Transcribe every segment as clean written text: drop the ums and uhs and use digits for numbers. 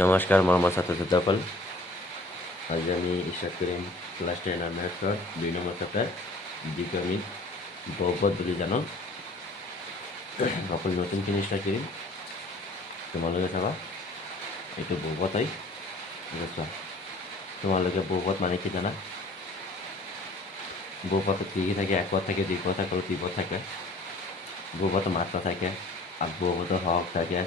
নমস্কাৰ মৰমৰ ছাত্ৰ-ছাত্ৰীসকল। আজি আমি ষ্টাৰ্ট কৰিম ক্লাছ 10 মেথছৰ 2 নম্বৰ চেপ্টাৰ, যিটো আমি বহুপদ বুলি জানো। অকল নতুনখিনি ষ্টাৰ্ট কৰিম। তোমালোকে চাবা, এইটো বহুপদ হয়। চোৱা, তোমালোকে বহুপদ মানে কি জানা? বহুপদত কি কি থাকে? এক পদ থাকে, দুই পদ থাকে আৰু ত্ৰিপদ থাকে। বহুপদৰ মাত্ৰা থাকে, আৰু বহুপদৰ সহগ থাকে,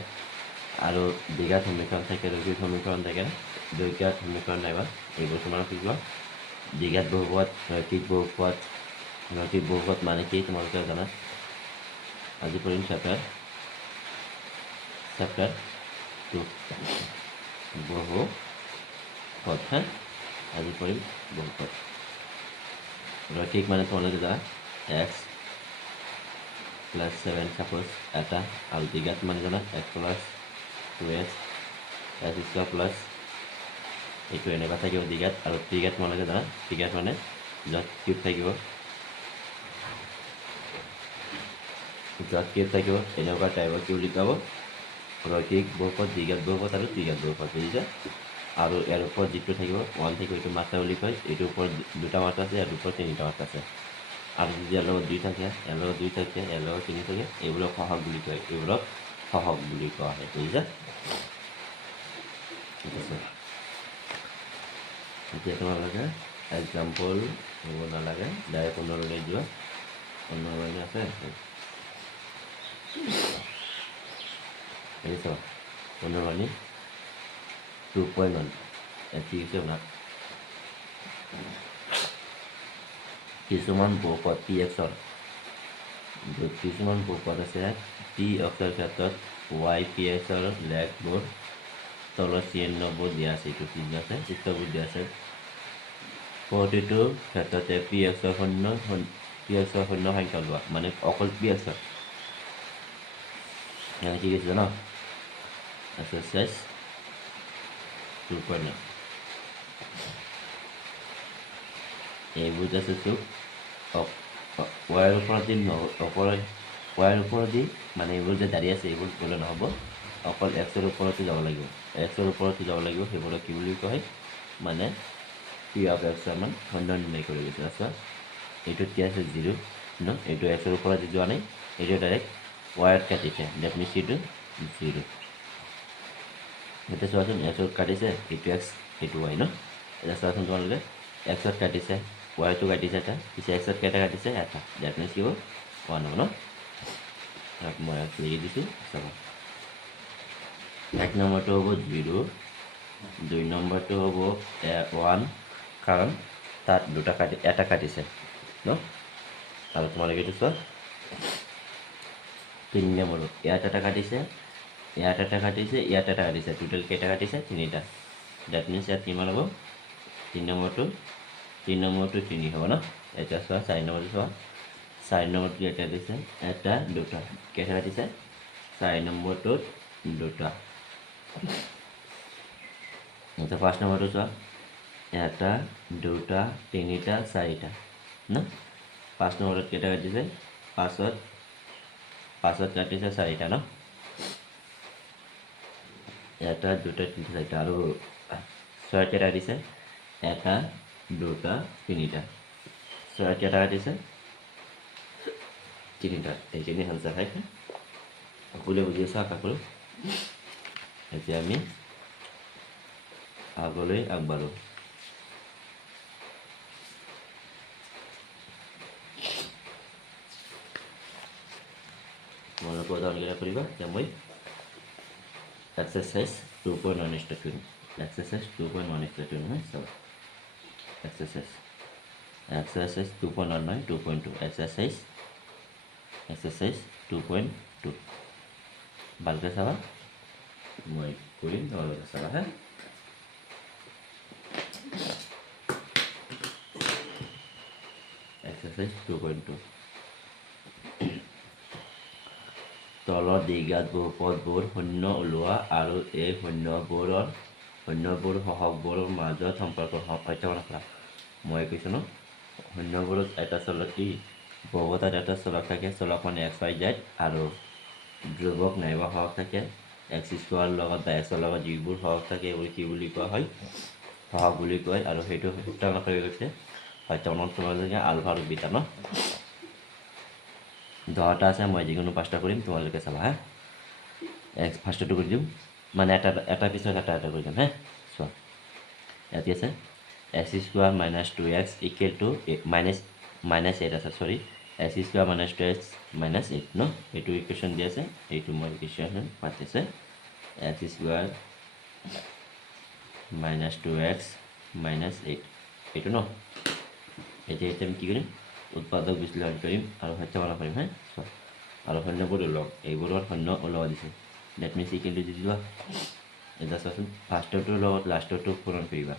আৰু দ্বিঘাত সমীকৰণ থাকে, ৰৈখিক সমীকৰণ থাকে, দ্বৈঘাত সমীকৰণ নাইবা এইবোৰ তোমালোকে শিকিবা। দ্বিঘাত বহুপদ, ৰৈখিক বহুপদ মানে কি তোমালোকে জানা। আজি পঢ়িম চেপ্টাৰ 2 বহুপদ। আজি পঢ়িম বহুপদ। ৰৈখিক মানে তোমালোকে জানা x + 7 সাপোজ এটা, আৰু দ্বিঘাত মানে জানা x + 2x x² এইটো এনেকুৱা থাকিব দ্বিঘাত। আৰু ত্ৰিঘাত তোমালোকে জানা, ত্ৰিঘাত মানে য'ত কিউব থাকিব, এনেকুৱা টাইপৰ কি বুলি ক'ব? ৰৈখিক বহুপদ, দ্বিঘাত বহুপদ আৰু ত্ৰিঘাত বহুপদ, বুজিছে? আৰু ইয়াৰ ওপৰত যিটো থাকিব 1 থাকিব, এইটো মাত্ৰা বুলি কয়। এইটোৰ ওপৰত 2টা মাত্ৰা আছে, ইয়াৰ ওপৰত 3টা মাত্ৰা আছে। আৰু যদি ইয়াৰ লগত 2 থাকে, ইয়াৰ লগত 2 থাকে, ইয়াৰ লগত 3 থাকে, এইবোৰক সহগ বুলি কয়। কোৱা হয়, বুজিছে? ঠিক আছে। এতিয়া তোমালোকে এক্সাম্পল হ'ব নালাগে, ডাইৰেক্ট 15 লৈ যোৱা। 15 আছে, এই চাওক 15 2.1 ঠিক আছে না। কিছুমান বহুপদ পি এক্সৰ, কিছুমান বহুপদ আছে পি এক্সৰ ক্ষেত্ৰত y পি এক্সৰ লেখবোৰ তলৰ চিহ্নবোৰ দিয়া আছে। এইটো কি দিয়া আছে? চিত্ৰবোৰ দিয়া আছে। প্ৰতিটো ক্ষেত্ৰতে পি এক্সৰ শূন্য সংখ্যা লোৱা, মানে অকল পি এক্সৰ। মানে কি কৈছে জানো? এক্সাৰচাইজ 2.9 এইবোৰ আছে চব ৱাইৰ ওপৰত দি মানে এইবোৰ যে দাঁড়ি আছে, এইবোৰ গ'লে নহ'ব। অকল এক্সৰ ওপৰতে যাব লাগিব, সেইবোৰক কি বুলি কয়? মানে পি অফ এক্সৰ মান শূন্য নিৰ্ণয় কৰি গৈছে। আচ্ছা, এইটোত কি আছে? 0 ন, এইটো এক্সৰ ওপৰত যোৱা নাই, এইটো ডাইৰেক্ট ৱাইত কাটিছে, ডেট মিনছ এইটো 0। এতিয়া চোৱাচোন, এক্সত কাটিছে, এইটো এক্স, এইটো ৱাই ন। এতিয়া চোৱাচোন তোমালোকে, এক্সত কাটিছে, ৱাইটো কাটিছে এটা, পিছে এক্সত কেইটা কাটিছে? এটা, ডেট মিনছ কি হ'ব? 1 হ'ব ন। মই লিখি দিছোঁ, চাবা। 1 নম্বৰটো হ'ব 0, 2 নম্বৰটো হ'ব 1, কাৰণ তাত এটা কাটিছে ন। আৰু তোমালোকে এইটো চোৱা, 3 নম্বৰত ইয়াত এটা কাটিছে, ইয়াত এটা কাটিছে, ইয়াত এটা কাটিছে, টোটেল কেইটা কাটিছে? 3টা। ডেট মিনছ ইয়াত কিমান হ'ব? 3 নম্বৰটো 3 হ'ব ন। এতিয়া চোৱা 4 নম্বৰটো চোৱা, 4 নম্বৰটো ইয়াত কাটিছে, এটা, দুটা, কেইটা কাটিছে? 4 নম্বৰটোত 2টা। এতিয়া 5 নম্বৰটো চোৱা, এটা, দুটা, 3টা, 4টা ন। 5 নম্বৰত কেইটা কাটিছে? 5ত কাটিছে 4টা ন। এটা, দুটা, 3টা, 4টা, আৰু 6ত কেইটা কাটিছে? এটা, দুটা, 3টা। 6ত কেইটা কাটিছে? 3টা। এইখিনি আনচাৰ হয়। সকলোৱে বুজি আছা? আশা কৰোঁ। এতিয়া আমি আগলৈ আগবাঢ়ো। তোমালোকে উদাহৰণকেইটা কৰিবা। এতিয়া মই এক্সাৰচাইজ 2.1 ষ্টাৰ্ট কৰিম। এক্সাৰচাইজ 2.1 ষ্টাৰ্ট কৰিম নহয়। চাবা, এক্সাৰচাইজ 2.1 নহয়, 2.2 এক্সাৰচাইজ 2.2 ভালকৈ চাবা। মই কৰিম, তোমালোকে চাবা হা। এক্সাৰচাইজ 2.2 তলৰ দ্বিঘাত বহুপদবোৰ শূন্য ওলোৱা আৰু এই শূন্যবোৰ সহগবোৰৰ মাজত সম্পৰ্ক সত্যাপন কৰা। মই কৈছোঁ ন, শূন্যবোৰত এটা চলক কি বহুপদত এটা চলক থাকে, চলক মানে x y z, আৰু ধ্ৰুৱক নাইবা সহগ থাকে, এক্স স্কোৱাৰ লগত বা এক্সৰ লগত যিবোৰ সহগ থাকে এইবোৰ কি বুলি কোৱা হয় সহগ বুলি কয় আৰু সেইটো সত্যায়ন কৰি গৈছে সত্যায়নত তোমালোকে আলফা আৰু বিটা ন 10টা আছে মই যিকোনো 5টা কৰিম তোমালোকে চাবা হা এক্স ফাৰ্ষ্টটো কৰি দিম মানে এটা পিছত এটা কৰি দিম হা চোৱা ইয়াতে আছে x square minus 2x equal to minus 8 আছে চৰি x square minus 2x minus 8 ন এইটো ইকুৱেশ্যন দি আছে এইটো মই ইকুৱেশ্যন পাতিছে x square minus 2x minus 8 এইটো ন এতিয়া আমি কি কৰিম উৎপাদক বিশ্লেষণ কৰিম আৰু সত্যায়ন কৰিম হা চোৱা আৰু শূন্যবোৰ ওলাওক এইবোৰৰ শূন্য ওলোৱা দিছে that means equal to the দিবা এতিয়া চোৱাচোন ফাৰ্ষ্টৰটোৰ লগত লাষ্টৰটো পূৰণ কৰিবা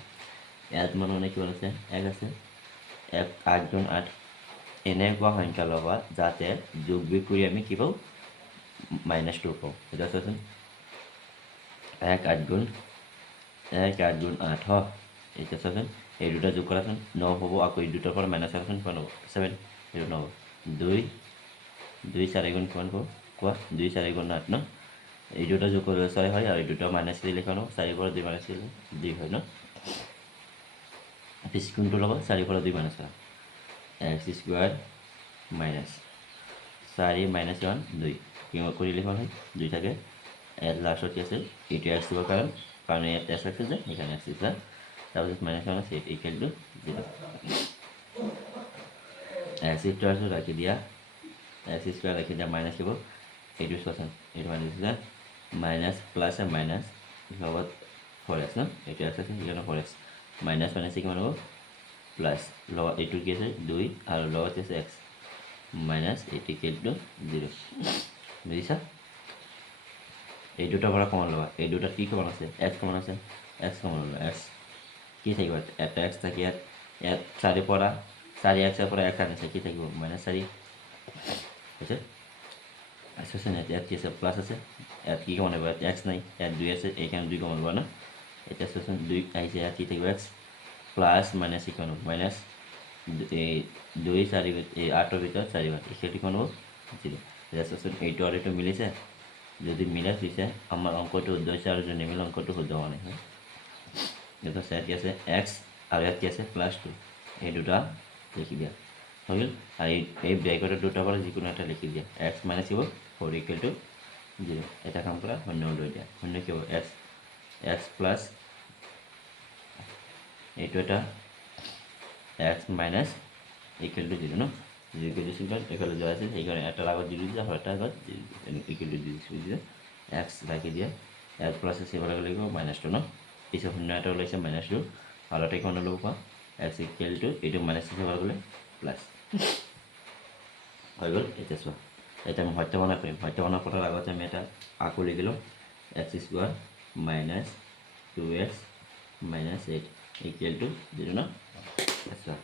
ইয়াত মানে কিমান আছে 1 আছে 8 গুণ 8 এনেকুৱা সংখ্যা ল'বা যাতে যোগ বিয়োগ কৰি আমি কি পাওঁ -2 পাওঁ এতিয়া চোৱাচোন 1 8 গুণ 8 হ এতিয়া চোৱাচোন এই দুটা যোগ কৰাচোন 9 হ'ব আকৌ এই দুটাৰ পৰা মাইনাছ কৰাচোন কিমান হ'ব 7 এইটো 9 2 4 গুণ কিমান হ'ব কোৱা 2 4 গুণ 8 ন এই দুটা যোগ কৰিলে 6 হয় আৰু এই দুটা মাইনাছ দিলে কিমান হ'ব 4 পৰা 2 মাইনাছ দিলে 2 হয় ন পিছ কোনটোৰ লগত 4 পৰা 2 মাইনাছ কৰা এক্স স্কোৱাৰ মাইনাছ 4 মাইনাছ 1 2 কিমান কৰিলে কিমান হয় 2 থাকে ইয়াত লাষ্টত কি আছে এইটো এক্স দিব কাৰণ ইয়াত এক্স আছে যে সেইকাৰণে এক্স দিছা তাৰপিছত মাইনাছ 1 আছে ইকুৱেল টু 0 এক্স স্কোৱাৰ ৰাখি দিয়া এক্স স্কোৱাৰ ৰাখি দিয়া মাইনাছ দিব এইটো চোৱাচোন এইটো মাইনাছ দিছা মাইনাছ প্লাছ মাইনাছ লগত 4x ন এইটো এক্স আছে সেইকাৰণে 4x মাইনাছ মাইনাছ কিমান হ'ব প্লাছ লগত এইটো কি আছে 2 আৰু লগত আছে x মাইনাছ 8 ইকুৱেল টু 0 বুজিছা এই দুটাৰ পৰা কমন ল'বা এই দুটাত কি কমন আছে x কমন আছে x কমন ল'বা x কি থাকিব এটা x থাকে ইয়াত 4 পৰা 4x পৰা 1 আনিছে কি থাকিব -4 হৈছে আছে না ইয়াত কি আছে প্লাছ আছে ইয়াত কি কমন হ'ব ইয়াত x নাই ইয়াত 2 আছে এইখানে 2 কমন ল'বা না এতিয়া চোৱাচোন 2 আহিছে ইয়াত কি থাকিব x প্লাছ মাইনাছ কিমান হ'ব মাইনাছ 2 4 এই 8ৰ ভিতৰত 4 বাৰ সেইটো কিমান হ'ব 0 এতিয়া চোৱাচোন এইটো আৰু এইটো মিলিছে যদি মিলাই দিছে আমাৰ অংকটো শুদ্ধ হৈছে আৰু যদি নিমিলে অংকটো শুদ্ধ হোৱা নাই হয় এতিয়া ইয়াত কি আছে x আৰু ইয়াত কি আছে +2 এই দুটা লিখি দিয়া হৈ গ'ল আৰু এই ব্ৰেকেটৰ দুটাৰ পৰা যিকোনো এটা লিখি দিয়া x মাইনাছ কি হ'ব 4 ইকুৱেল টু 0 এটা কাম কৰা শূন্য লৈ দিয়া শূন্য কি হ'ব x প্লাছ এইটো এটা x মাইনাছ ইকুৱেল টু 0 ন যিটো দিছিল এইফালে যোৱা আছিল সেইকাৰণে এটাৰ আগত 0 দিছে আৰু এটাৰ আগত ইকুৱেল টু 0 দিছে x ৰাখি দিয়া ইয়াত প্লাছ আছে এইফালে লাগিব -2 ন পিছত শূন্য এটা ওলাইছে -2 আৰু এটা কিমান ল'ব কোৱা x ইকুৱেল টু এইটো মাইনাছ এইফালে গ'লে প্লাছ হৈ গ'ল এতিয়া চোৱা এতিয়া আমি সত্যায়ন কৰিম সত্যায়ন কৰাৰ আগতে আমি এটা আকৌ লিখি লওঁ x square minus 2x minus 8 equal to 0 ন চোৱা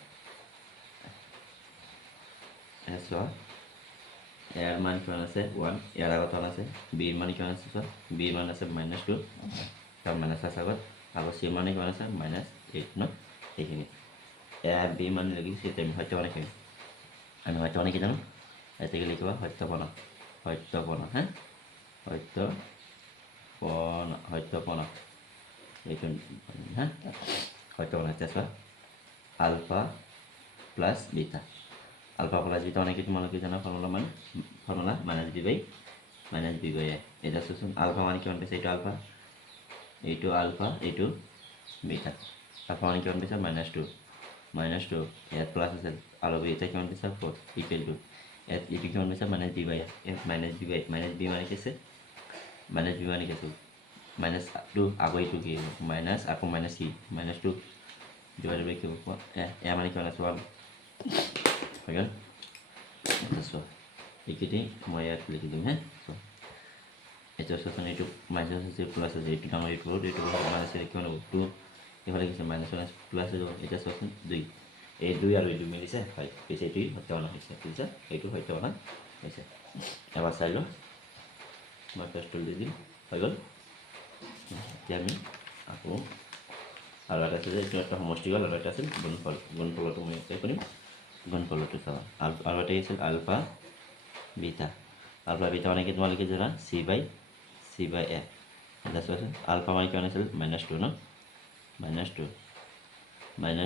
চোৱা ইয়াৰ মান কিমান আছে 1 ইয়াৰ আগত 1 আছে বিৰ মান কিমান আছে চোৱা বিৰ মান আছে -2 তাৰ মাইনাছ আছে আগত আকৌ চিৰ মানে কিমান আছে -8 ন এইখিনি ইয়াৰ বি মান লিখিছোঁ এতিয়া আমি সত্যায়ন কৰিম আমি সত্যায়ন কি জানো এতেকে লিখিবা সত্যাপনা হা সত্যাপনা এইটো হা সত্যাপনা এতিয়া চোৱা alpha plus beta alpha plus beta মানে কি তোমালোকে জানা ফৰ্মুলা -b/a এতিয়া চোৱাচোন আলফা মানে কিমান পাইছে এইটো আলফা এইটো বিটা আলফা মানে কিমান পাইছে -2 ইয়াত প্লাছ আছে আৰু বিটা কিমান পাইছে 4 ইকুৱেল টু ইয়াত এইটো কিমান পাইছে -b/a ইয়াত -b/a -b মানে কি আছে -2 আকৌ এইটো কি মাইনাছ আকৌ মাইনাছ কি -2 ডিভাইডেড বাই কি হ'ব এয়া মানে কিমান আছে 1 হৈ গ'ল চোৱা এইকেইটি মই ইয়াত লিখি দিম হে চোৱা এতিয়া চোৱাচোন এইটো মাইনাছ আছে প্লাছ আছে এইটো ডাঙৰ এইটো মাইনাছ কিমান হ'ব 2 এইফালে কিছু মাইনাছ প্লাছ হৈ যাব এতিয়া চোৱাচোন 2 এই 2 আৰু এই 2 মিলিছে হয় পিছে এইটোৱেই সত্যায়ন হৈছে বুজিছা এইটো সত্যায়ন হৈছে এবাৰ চাই লওঁ মই পেষ্টল দি দিম হৈ গ'ল এতিয়া আমি আকৌ আৰু এটা আছে যে এইটো একটা সমষ্টি গ'ল আৰু এটা আছিল গুণফলটো মই এপ্লাই কৰিম গুণফলটো চাবা আৰু এটা আছিল আলফা বিটা মানে কি তোমালোকে জানা c/a এতিয়া চোৱাচোন আলফা মানে কিমান আছিল -2 ন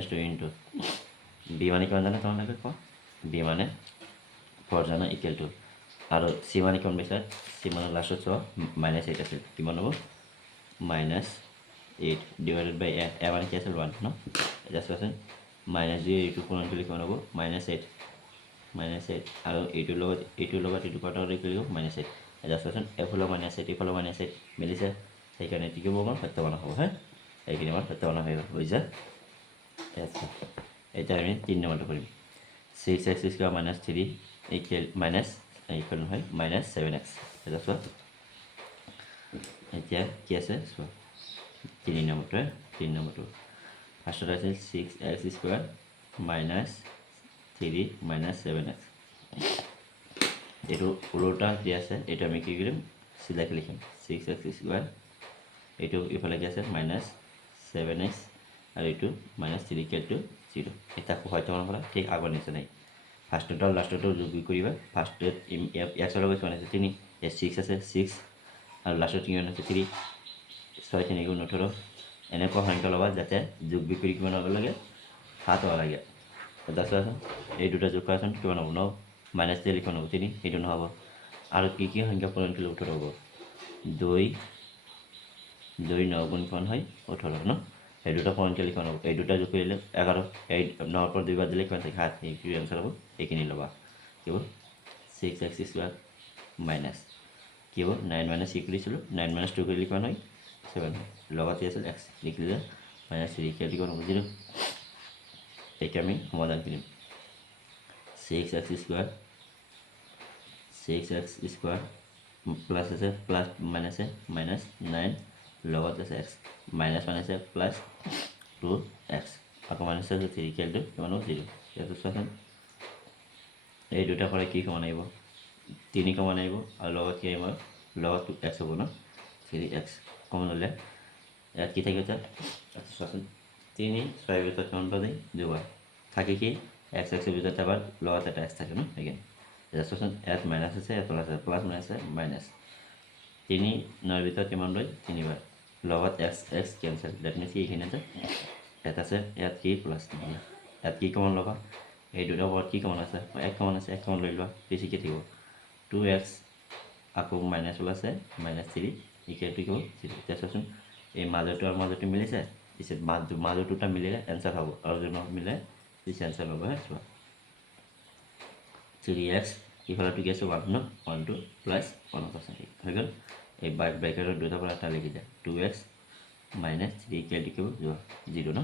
-2 ইনটু বি মানে কিমান জানে তোমালোকে কোৱা বি মানে 4 জানা ইকুৱেল টু আৰু চি মানে কিমান পাইছা চি মানে লাষ্টত চোৱা -8 আছিল কিমান হ'ব -8 ডিভাইডেড বাই এ মানে কি আছিল 1 ন এতিয়া চোৱাচোন -0 এইটো পূৰণ কৰিলে কিমান হ'ব -8 আৰু এইটোৰ লগত এইটো পাৰ্টৰ কি কৰিব -8 এতিয়া চোৱাচোন এফালেও -8 এইফালেও -8 মিলিছে সেইকাৰণে কি কৰিব আমাৰ সত্য বনাব হয় এইখিনি আমাৰ সত্য বনাব হৈছে এতিয়া আমি 3 নম্বৰটো কৰিম 6x² - 3 ইকুৱেল নহয় -7x এতিয়া চোৱা এতিয়া কি আছে চোৱা 3 নম্বৰটো ফাৰ্ষ্টত আছিল 6x² - 3 - 7x এইটো ওলোটা কি আছে এইটো আমি কি কৰিম চিধাকৈ লিখিম 6x² এইটো ইফালে কি আছে -7x আৰু এইটো -3 ইকুৱেল টু 0 এটা সত্য বনাব পৰা ঠিক আগৰ নিচিনাই ফাৰ্ষ্টটো আৰু লাষ্টটো যোগ কৰিবা ফাৰ্ষ্টত এক্সৰ লগত কিমান আছে 3 ইয়াত 6 আছে 6 আৰু লাষ্টত কিমান আছে 3 6 3 গুণ 18 এনেকুৱা সংখ্যা ল'বা যাতে যোগ বিক্ৰী কিমান হ'ব লাগে 7 হ'ব লাগে এটা চোৱাচোন এই দুটা যোগ কৰাচোন কিমান হ'ব 9 -3 কিমান হ'ব 3 সেইটো নহ'ব আৰু কি সংখ্যা পূৰণ কৰিলে 18 হ'ব 2 9 গুণ কিমান হয় 18 ন এই দুটা পূৰণ কৰিলে কিমান হ'ব এই দুটা যোগ কৰিলে 11 এই 9 পৰা 2 বাদ দিলে কিমান থাকে 7 এইটো এনচাৰ হ'ব এইখিনি ল'বা কি হ'ব 6x² মাইনাছ কি হ'ব 9 - 6 কৰিছিলোঁ 9 - 2 কৰিলে কিমান হয় 7 লগতে আছিল x লিখিলে -3 ইকুৱেল টু কিমান হ'ব 0 এতিয়া আমি সমাধান কৰিম 6x² প্লাছ আছে প্লাছ মাইনাছ -9 লগত আছে x মাইনাছ আছে প্লাছ 2x আকৌ মাইনাছ আছে 3 ইকুৱেল টু কিমান হ'ব 0 ইয়াত চোৱাচোন এই দুটা পৰা কি সমান আহিব 3 কমন আহিব আৰু লগত কি আহিব লগত 2x হ'ব ন 3x কমন হ'লে ইয়াত কি থাকিব তাত চোৱাচোন 3 6 ভিতৰত কিমান পাব 2 বাৰ থাকে কি x এৰ ভিতৰত আবাৰ লগত এটা x থাকে ন এগেইন এটা চোৱাচোন ইয়াত মাইনাছ আছে ইয়াত প্লাছ আছে প্লাছ মাইনাছ আছে মাইনাছ 3 9 ভিতৰত কিমান ৰয় 3 বাৰ লগত x কেনসেল দ্যাট মিন্স কি এইখিনিতে এটা আছে ইয়াত কি প্লাছ নহ'লে ইয়াত কি কমন ল'বা এই দুটা ওপৰত কি কমন আছে এক কমন আছে এক কমন লৈ লোৱা বেছি কি থাকিব 2x আকৌ মাইনাছ আছে -3 ইকুৱেল টু কিমান 0 এতিয়া চোৱাচোন এই মাজৰটো আৰু মাজৰটো মিলিছে পিছত মাজৰ দুটা মিলিলে এনচাৰ হ'ব আৰু যদি মিলে পিছে এনচাৰ ল'ব হে চোৱা 3x ইফালেটো কি আছে 1 ন 1 2 প্লাছ 1% হৈ গ'ল এই ব্ৰেকেটৰ দুটা পৰা এটা লিখি দিয়া 2x -3 ইকুৱেল টু 0 ন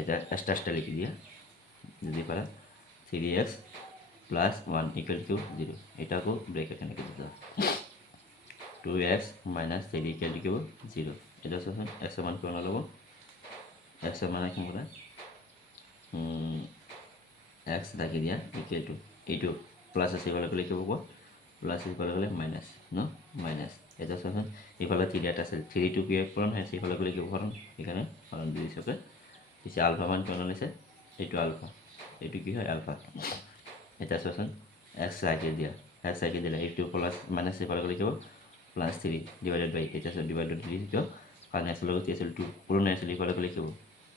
এটা এক্সট্ৰা লিখি দিয়া যদি পাৰা 3x প্লাস 1 ইকুয়াল টু 0 এটা को ব্র্যাকেট এনে দিতে 2x minus 3 ইকুয়াল টু 0 এটা সমান x সমান কোন হলো x সমান কি হবে x দাগি দিয়া ইকুয়াল টু এইটো প্লাস আছে বলে কি হবে প্লাস বলে মাইনাস ন মাইনাস এটা সমান ইফালে 3 এটা আছে 3 টু কি পূরণ হয় সেই বলে কি পূরণ এখানে পূরণ দুই হিসাবে পিছে আলফা মান কোন হইছে এইটো আলফা এইটো কি হয় আলফা এটা সমান x রাখি দিয়া x রাখি দিলে এইটো প্লাস মাইনাস এ পারে লিখব +3 ডিভাইডেড বাই এটা সব ডিভাইডেড লিখো কারণ x লগ কি আছে 2 পুরো না আছে লিখলে লিখব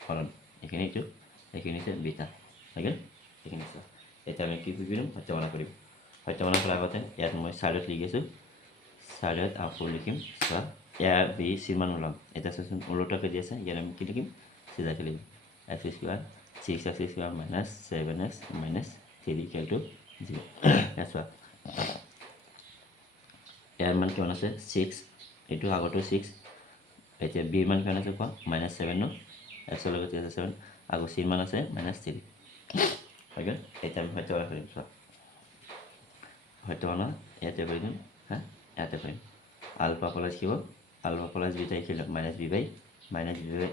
কারণ এখানে তো এখানে বিটা ঠিক এখানে এটা আমি কি কৰিম হত্যা কৰিম হত্যা কৰাৰ আগতে ইয়াত মই সাইডত লিখিছো সাইডত আকৌ লিখিম সা এ বি সি মান ওলাম এটা সচন ওলোটাকে দি আছে ইয়াত আমি কি লিখিম সিধাকে লিখিম x² 6x² - 7x - 3 equal to 0 that's what এর মান কেমন আছে 6 এইটো আগতো 6 এতিয়া b মান কেমন আছে কোৱা -7 ন x এর লগত আছে 7 আগো c মান আছে -3 ওকে এটা আমি হয়তো কৰিম সব হয়তো না ইয়াতে কৰি দিম হ্যাঁ ইয়াতে কৰিম আলফা প্লাস কি হ'ব alpha plus beta equal -b by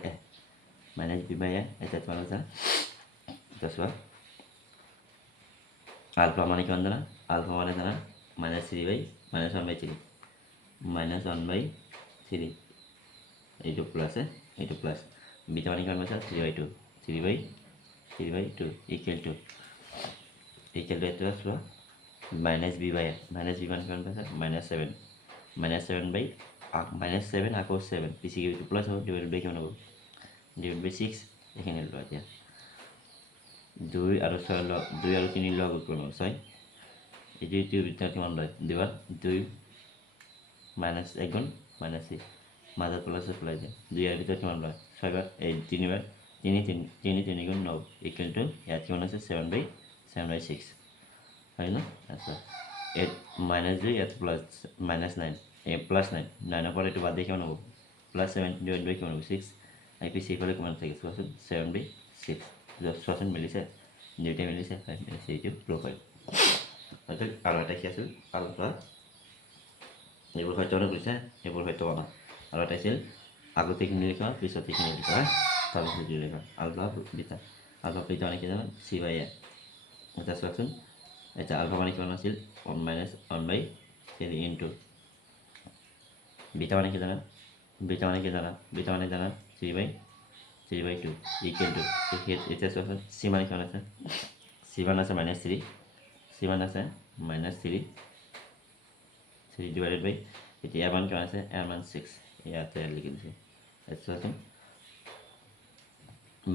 a -b by a এটা তোমার আছে দেখো আলফা মানে কি জানা আলফা মানে জানা -3 বাই -1 বাই 3 -1 বাই 3 এইটো প্লাস এইটো প্লাস বিটা মানে কিমান আছে 3 বাই 2 3 বাই 2 ইকুয়াল টু এটা চোৱা -b বাই -b মানে কিমান আছে -7 -7 বাই মাইনাছ 7 আকৌ 7 পিছিকে এইটো প্লাছ হ'ব ডিভাইড বাই কিমান হ'ব ডিভাইড বাই 6 এইখিনি লোৱা এতিয়া 2 আৰু 6 লগ 2 আৰু 3 লগ কৰিব 6 এইটোৰ ভিতৰত কিমান লয় 2 মাইনাছ 1 গুণ মাইনাছ 6 মাজত প্লাছ পেলাই দিয়ে 2 ইয়াৰ ভিতৰত কিমান লয় 6 বাৰ এই 3 বাৰ 3 গুণ 9 ইকুৱেল টু ইয়াত কিমান আছে 7/6 হয় ন আচ্ছা 8 মাইনাছ 2 ইয়াত প্লাছ মাইনাছ 9 প্লাছ 9 9ৰ পৰা এইটো বাদ দিয়ে কিমান হ'ব প্লাছ 7 ডিভাইড বাই কিমান হ'ব 6 আই পি সিফালে কিমান থাকে চোৱাচোন 7/6 চোৱাচোন মিলিছে দুয়োটাই মিলিছে হয় মিলিছে এইটো প্ৰুফ হয় হয়তো আৰু এটা কি আছিল আলফা এইবোৰ সত্যনে বুজিছে এইবোৰ সত্য অনা আৰু এটা আছিল আগতে এইখিনি লিখা পিছত এইখিনি লিখা তাৰপিছত এইটো লিখা আলফা বিটা মানে কি জানো C/A এটা চোৱাচোন এটা আলফা মানে কিমান আছিল 1 - 1/3 ইনটু বিটা মানে কি জানা বিটা মানে 3/2 ইকুৱেল টু এতিয়া চোৱাচোন চি মানে কিমান আছে C1 আছে -3 C1 আছে -3 ডিভাইডেড বাই এতিয়া এর মান কিমান আছে এর মান 6 ইয়াতে লিখি দিছে চোৱাচোন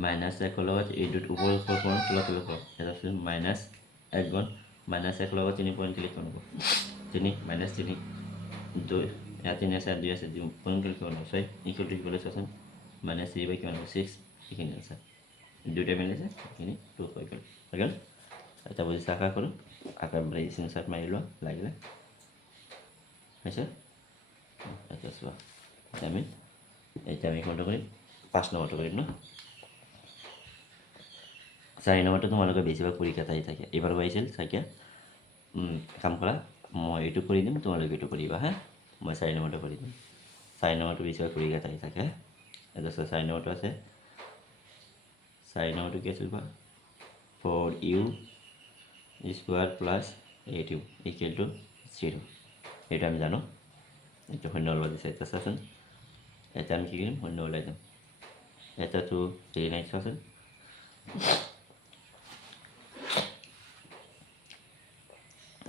মাইনাছ 1 লগত এইটোত ওপৰ কোণ তলত এটা আছে মাইনাছ 1 গুণ মাইনাছ 1 লগত 3 পইণ্ট লিখিব হ'ব 3 মাইনাছ 3 2 ইয়াত 3 আছে 2 আছে 2 পইণ্ট লিখিব হ'ব 6 ইকুৱেল টু কিমান চোৱাচোন -3 বাই কিমান হ'ব 6 এইখিনি আছে দুইটা মিলিছে এইখিনি 2 হৈ গ'ল এটা বুজিছে আশা কৰোঁ আশা কৰি স্ক্ৰীনশ্বট মাৰি লোৱা লাগিলে হৈছে এটা চোৱা এতিয়া আমি কোনটো কৰিম 5 নম্বৰটো কৰিম ন 4 নম্বৰটো তোমালোকে বেছিভাগ পৰীক্ষাত আহি থাকে এইবাৰ আহিছিল চাগে কাম কৰা মই এইটো কৰি দিম তোমালোকে এইটো কৰিবা হা মই 4 নম্বৰটো কৰি দিম 4 নম্বৰটো বেছিভাগ পৰীক্ষাত আহি থাকে এটা 4 নম্বৰটো আছে 4 নম্বৰটো কি আছিল বা 4u square plus 8u equal to 0 এটা আমি জানো এটা শূন্য ওলাই দিছে এটা চাচোন এটা আমি কি কৰিম শূন্য ওলাই দিম এটাতো হেৰি নাই চাচোন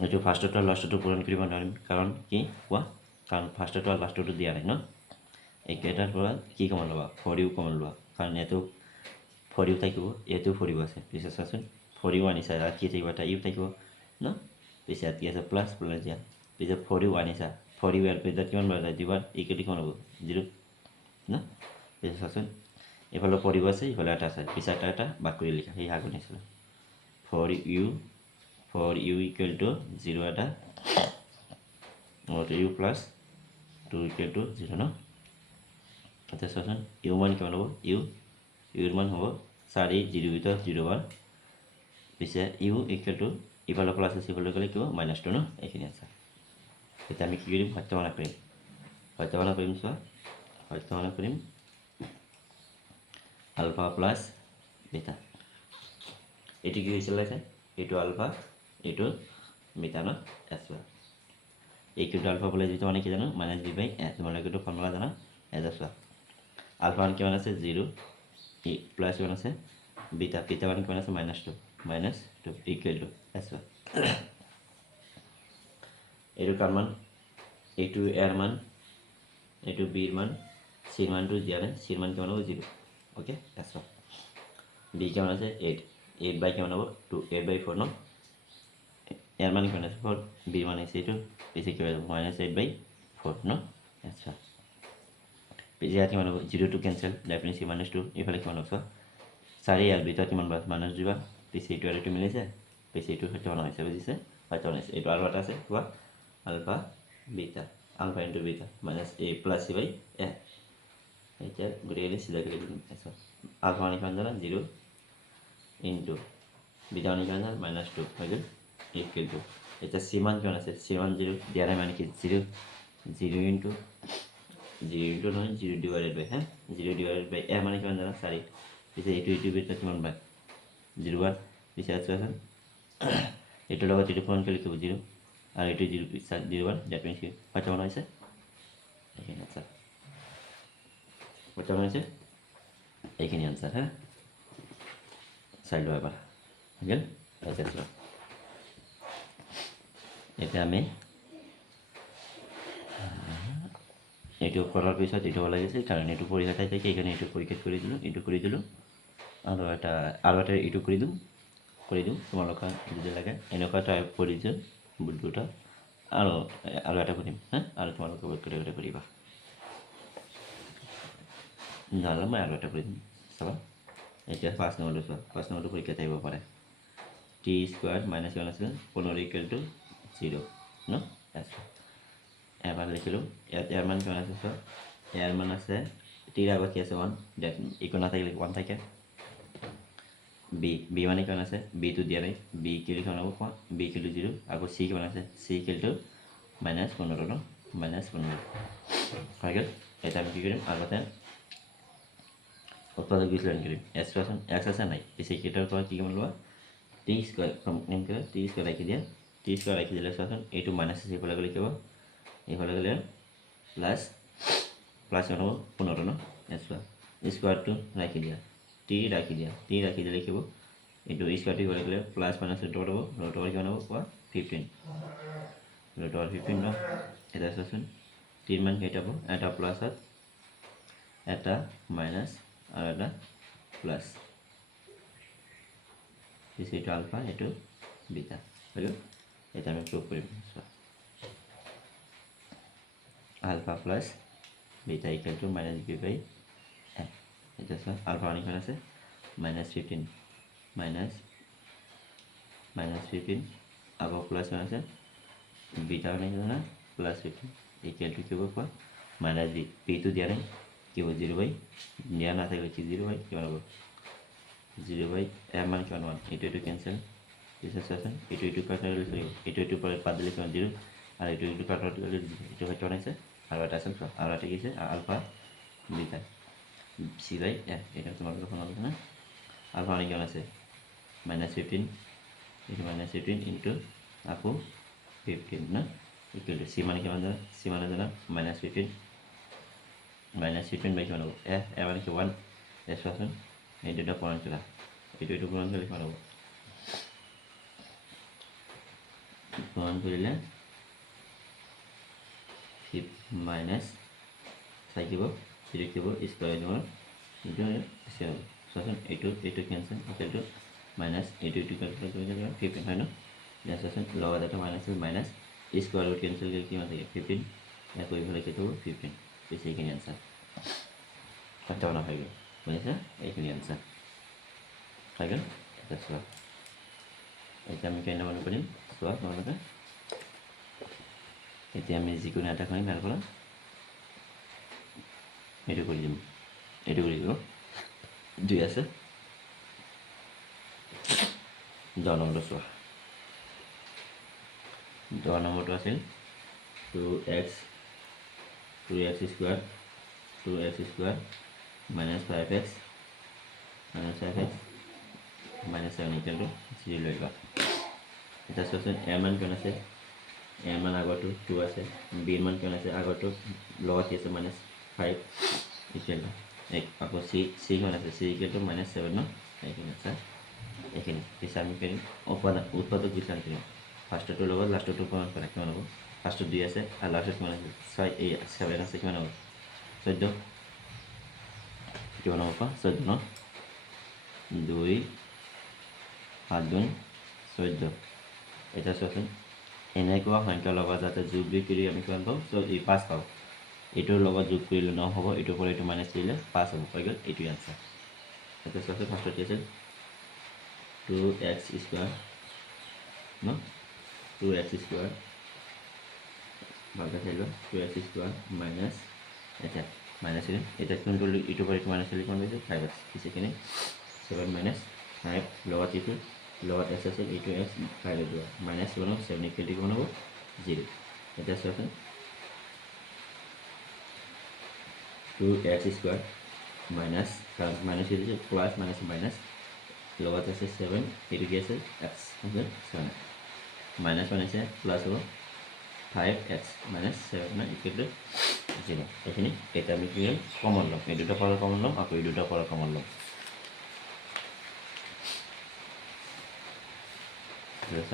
এইটো ফাৰ্ষ্টটো আৰু লাষ্টটো পূৰণ কৰিব নোৱাৰিম কাৰণ কি কোৱা কাৰণ ফাৰ্ষ্টটো আৰু লাষ্টটো দিয়া নাই ন এইকেইটাৰ পৰা কি কমন ল'বা 4u কমন লোৱা কাৰণ এইটো 4u থাকিব এইটো 4u আছে পিছত চাচোন 4u আনিছা আৰু কি থাকিব এটা u থাকিব ন পিছত কি আছে প্লাছ দিয়া পিছত 4u আনিছা 4u ইয়াৰ পিছত কিমান বাৰ যায় দুবাৰ এইকেইটা কিমান হ'ব 0 ন পিছত চাচোন এইফালে 4u আছে এইফালে এটা আছে পিছত এটা বাক কৰি লিখা সেই আগত নিছিলোঁ 4u ইকুৱেল টু 0 এটা u প্লাছ 2 ইকুৱেল টু 0 ন এতিয়া চোৱাচোন ইউ মান কিমান হ'ব ইউৰ মান হ'ব 4 0 ভিতৰত 0 বাৰ পিছে ইউ ইকুৱেল টু ইফালে প্লাছ আছে সিফালে গ'লে কিয় -2 ন এইখিনি আছে এতিয়া আমি কি কৰিম সত্যমানা কৰিম চোৱা সত্যমানা কৰিম আলফা প্লাছ বিটা এইটো কি হৈছিল এইটো আলফা এইটো বিটা ন চোৱা এইটো আলফা বলে যিটো মানে কি জানো -b/a তোমালোকে এইটো ফৰ্মুলা জানা এটা চোৱা আলফা মান কিমান আছে 0 প্লাছ কিমান আছে বিটা মান কিমান আছে -2 ইকুৱেল টু চোৱা এইটো কাৰ মান এইটো এৰ মান এইটো বিৰ মান চিৰ মানটো দিয়া নাই চিৰ মান কিমান হ'ব 0 অ'কে চোৱা বি কিমান আছে 8 বাই কিমান হ'ব 8/4 ন এর মান কিমান আছে 4 বিৰ মান আছে এইটো পিছে কি হ'ব -8/4 ন আচ্ছা পিছে ইয়াত কিমান হ'ব 0 টু কেঞ্চেল ডেফিনেটলি -2 এইফালে কিমান হ'ব চোৱা 4 ইয়াৰ ভিতৰত কিমান বাৰ -2 বাৰ পিছে এইটো আৰু এইটো মিলিছে পিছে এইটো সত্য হৈছে বুজিছে সত্য হৈছে এইটো আৰু এটা আছে কোৱা alpha beta alpha into beta -a plus c/a এতিয়া গোটেইখিনি চিধা কৰি দিম আলফা মানে কিমান জানা 0 ইনটু বিটা মানে কিমান জানা -2 হৈ গ'ল ইকুৱেল টু এতিয়া চি মান কিমান আছে চি মান 0 দিয়া নাই মানে কি 0 ইনটু নহয় 0 ডিভাইডেড বাই 0 ডিভাইডেড বাই এ মানে কিমান জানা 4 পিছে এইটো ভিতৰত কিমান বাৰ 0 বাৰ পিছে চোৱাচোন এইটোৰ লগত এইটো পূৰণ কৰি লিখিব 0 আৰু এইটো 0 বাৰ ডেট মিনছ সত্য মনে হৈছে এইখিনি আনচাৰ সত্য মনে হৈছে এইখিনি আনচাৰ চাই লোৱা এবাৰ হৈ গ'ল চোৱা এতিয়া আমি এইটো কৰাৰ পিছত এইটো হ'ব লাগিছিল কাৰণ এইটো পৰীক্ষা থাকে সেইকাৰণে এইটো পৰীক্ষা কৰি দিলোঁ এইটো কৰি দিলোঁ আৰু এটা এইটো কৰি দিওঁ তোমালোকে যদি লাগে এনেকুৱা টাইপ কৰি দিওঁ দুটা আৰু এটা কৰিম হা আৰু তোমালোকে গোটেই কৰিবা নহ'লে মই আৰু এটা কৰি দিম চাবা এতিয়া 5 নম্বৰটো চোৱা 5 নম্বৰটো পৰীক্ষাত আহিব পাৰে টি স্কোয়ার মাইনাস 1 আছে 15 ইকুয়াল টু 0 ন এবার লিখিলোঁ ইয়াত ইয়াৰ মান কিমান আছে চোৱা ইয়াৰ মান আছে টিৰ আগত কি আছে 1 ডেট ইকো নাথাকিলে 1 থাকে বি মানে কিমান আছে বিটো দিয়া নাই বি কিলো কিমান হ'ব কোৱা বি কিলো 0 আকৌ চি কিমান আছে চি ইকুৱেল টু মাইনাছ 15 ন মাইনাছ 15 হৈ গ'ল এটা আমি কি কৰিম আগতে উৎপাদক বিশ্লেষণ কৰিম এক্স আছে নাই এই সেইকেইটাৰ পৰা কি কিমান লোৱা টি স্কোয়াৰ এনেকৈ টি স্কোয়াৰ ৰাখি দিয়া টি স্কোয়াৰ ৰাখি দিলে চোৱাচোন এইটো মাইনাছ আছে এইফালে গ'লে কি হ'ব এইফালে গ'লে প্লাছ হ'ব 15 ন চোৱা স্কোয়াৰটো ৰাখি দিয়া টি ৰাখি দিলে কি হ'ব এইটো স্কোয়াৰটো গ'লে গ'লে প্লাছ মাইনাছ ৰুট হ'ব ৰুট ওভাৰ কিমান হ'ব কোৱা 15 ৰুট ওভাৰ 15 ন এটা চোৱাচোন টিৰ মান কেইটা হ'ব এটা প্লাছত এটা মাইনাছ আৰু এটা প্লাছ এইটো আলফা এইটো বিটা হৈ গ'ল এটা আমি প্ৰুভ কৰিম চোৱা alpha plus beta equal to minus B by N এতিয়া চোৱা আলফা মানে কিমান আছে -15 মাইনাছ 15 আকৌ প্লাছ কিমান আছে বিটা মানে কিমান প্লাছ 15 ইকুৱেল টু কি হ'ব কোৱা মাইনাছ বি বিটো দিয়া নাই কি হ'ব 0 বাই দিয়া নাথাকিলে কি 0 বাই কিমান হ'ব 0 বাই এম মান কিমান 1 এইটো কেঞ্চেল পিছত চোৱাচোন এইটো কাটাৰ দিলে এইটো পৰা বাদ দিলে কিমান 0 আৰু এইটো কাটাৰ দিলে এইটো হয়তো আছে আৰু এটা আছে আৰু এটা কি আছে alpha beta C by F এটা তোমালোকে শুনা পাইছা না আলফা মানে কিমান আছে -15 এইটো -15 ইনটু আকৌ 15 না ইকুৱেল টু চি মানে কিমান জানা চি মানে জানা -15 বাই কিমান হ'ব এফ মানে কি 1 এফ চোৱাচোন এই দুটা পূৰণ কৰিলা এইটো পূৰণ কৰিলে কিমান হ'ব পূৰণ কৰিলে মাইনাছ থাকিব থাকিব স্কোয়াৰ দিব এইটো চোৱাচোন এইটো কেঞ্চেল ইকুৱেল টু মাইনাছ এইটো কেঞ্চেল কৰি 15 হয় ন এতিয়া চোৱাচোন লগত এটা minus minus square root cancel কৰি কিমান থাকে 15 ইয়াত কৰিবলে কি হ'ব 15 পিছে এইখিনি আনচাৰ এটা হৈ গ'ল বুজিছা এইখিনি আনচাৰ হৈ গ'ল এটা চোৱা এতিয়া আমি কেনে মনে কৰিম চোৱা তোমালোকে এতিয়া আমি যিকোনো এটা কৰিম ইয়াৰ পৰা এইটো কৰি দিম এইটো কৰি দিব 2 আছে 10 নম্বৰটো চোৱা 10 নম্বৰটো আছিল 2x square minus 5x minus 7 equal to 0 লৈ লোৱা এতিয়া চোৱাচোন এ মান কিমান আছে এ মান আগৰটো 2 আছে বি মান কিমান আছে আগৰটো লগত আছে -5 ইকুৱেল টু আকৌ চি কিমান আছে চি ইকুৱেল টু -7 ন এইখিনি আছে এইখিনি পিছে আমি কৰিম উৎপাদক বিশ্লেষণ কৰিম ফাৰ্ষ্টটোৰ লগত লাষ্টটো কিমান হ'ব ফাৰ্ষ্টত 2 আছে আৰু লাষ্টত কিমান আছে 7 আছে কিমান হ'ব 14 কিমান হ'ব 14 ন 2 7 গুণ 14 এতিয়া চোৱাচোন এনেকুৱা সংখ্যাৰ লগত যাতে যোগ বিয়োগ কৰি আমি কিমান পাওঁ 5 পাওঁ এইটোৰ লগত যোগ কৰিলে নহ'ব এইটোৰ পৰা এইটো মাইনাছ কৰিলে 5 হ'ব হৈ গ'ল এইটোৱে আনচাৰ এতিয়া চোৱাচোন ফাৰ্ষ্টত আছিল 2x স্কোয়াৰ ন 2x স্কোয়াৰ ভালকৈ চাই লোৱা 2x স্কোয়াৰ মাইনাছ এতিয়া মাইনাছ এতিয়া কিমান কৰিলোঁ ইটোৰ পৰা এইটো মাইনাছ কৰিলে কিমান পাইছোঁ 5x পিছেখিনি 7 মাইনাছ 5 লগত এইটো লগত x আছিল এইটো x 5 লৈ যোৱা মাইনাছ কিমান হ'ব 7 ইকুৱেল টু কিমান হ'ব 0 এতিয়া চোৱাচোন 2x square minus minus plus minus লগত আছে 7 এইটো কি আছে x আছে 7 মাইনাস আছে প্লাস হ'ব 5x মাইনাস 7 না ইকুৱেল টু 0 এইখিনি এটা আমি কি কমন ল'ম এই দুটা পৰা কমন ল'ম আকৌ এই দুটা পৰা কমন ল'ম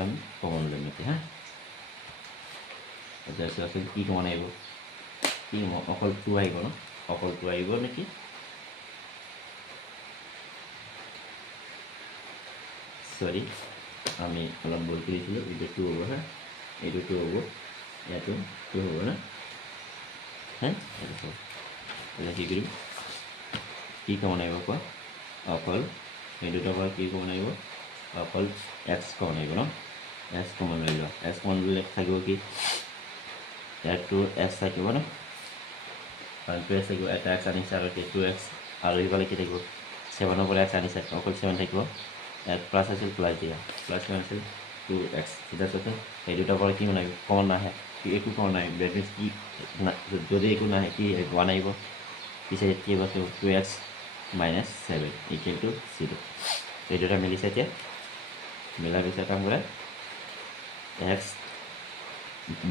আমি কমন ল'ম এতিয়া হা এতিয়া কি কমন আহিব কি অকল টু আহিব ন অকল টু আহিব নেকি সরি আমি অলপ ভুল কৰিছিলোঁ এইটো টু হ'ব হা এইটো টু হ'ব ইয়াতো টু হ'ব না হ্যাঁ এটা কি কৰিম কি কমন আহিব কোৱা অকল এই দুটাৰ পৰা কি কমন আহিব অকল এক্স কমন আহিব ন এক্স কমন লৈ লোৱা এক্স কমন ল'লে থাকিব কি ইয়াতো এক্স থাকিব ন কাৰণ টু এক্স থাকিব এটা এক্স আনিছে আৰু টু এক্স আৰু ইফালে কি থাকিব ছেভেনৰ পৰা এক্স আনিছে অকল ছেভেন থাকিব ইয়াত প্লাছ আছিল প্লাছ দিয়া প্লাছ কিমান আছিল টু এক্স ঠিক আছে এই দুটাৰ পৰা কি নাহিব কমন নাহে একো কমন নাহিব ডেট মিনছ কি যদি একো নাহে কি ওৱান আহিব পিছে কি হ'ব two x minus seven equal to 0 এই দুটা মিলিছে এতিয়া মিলাৰ পিছত কাম কৰে এক্স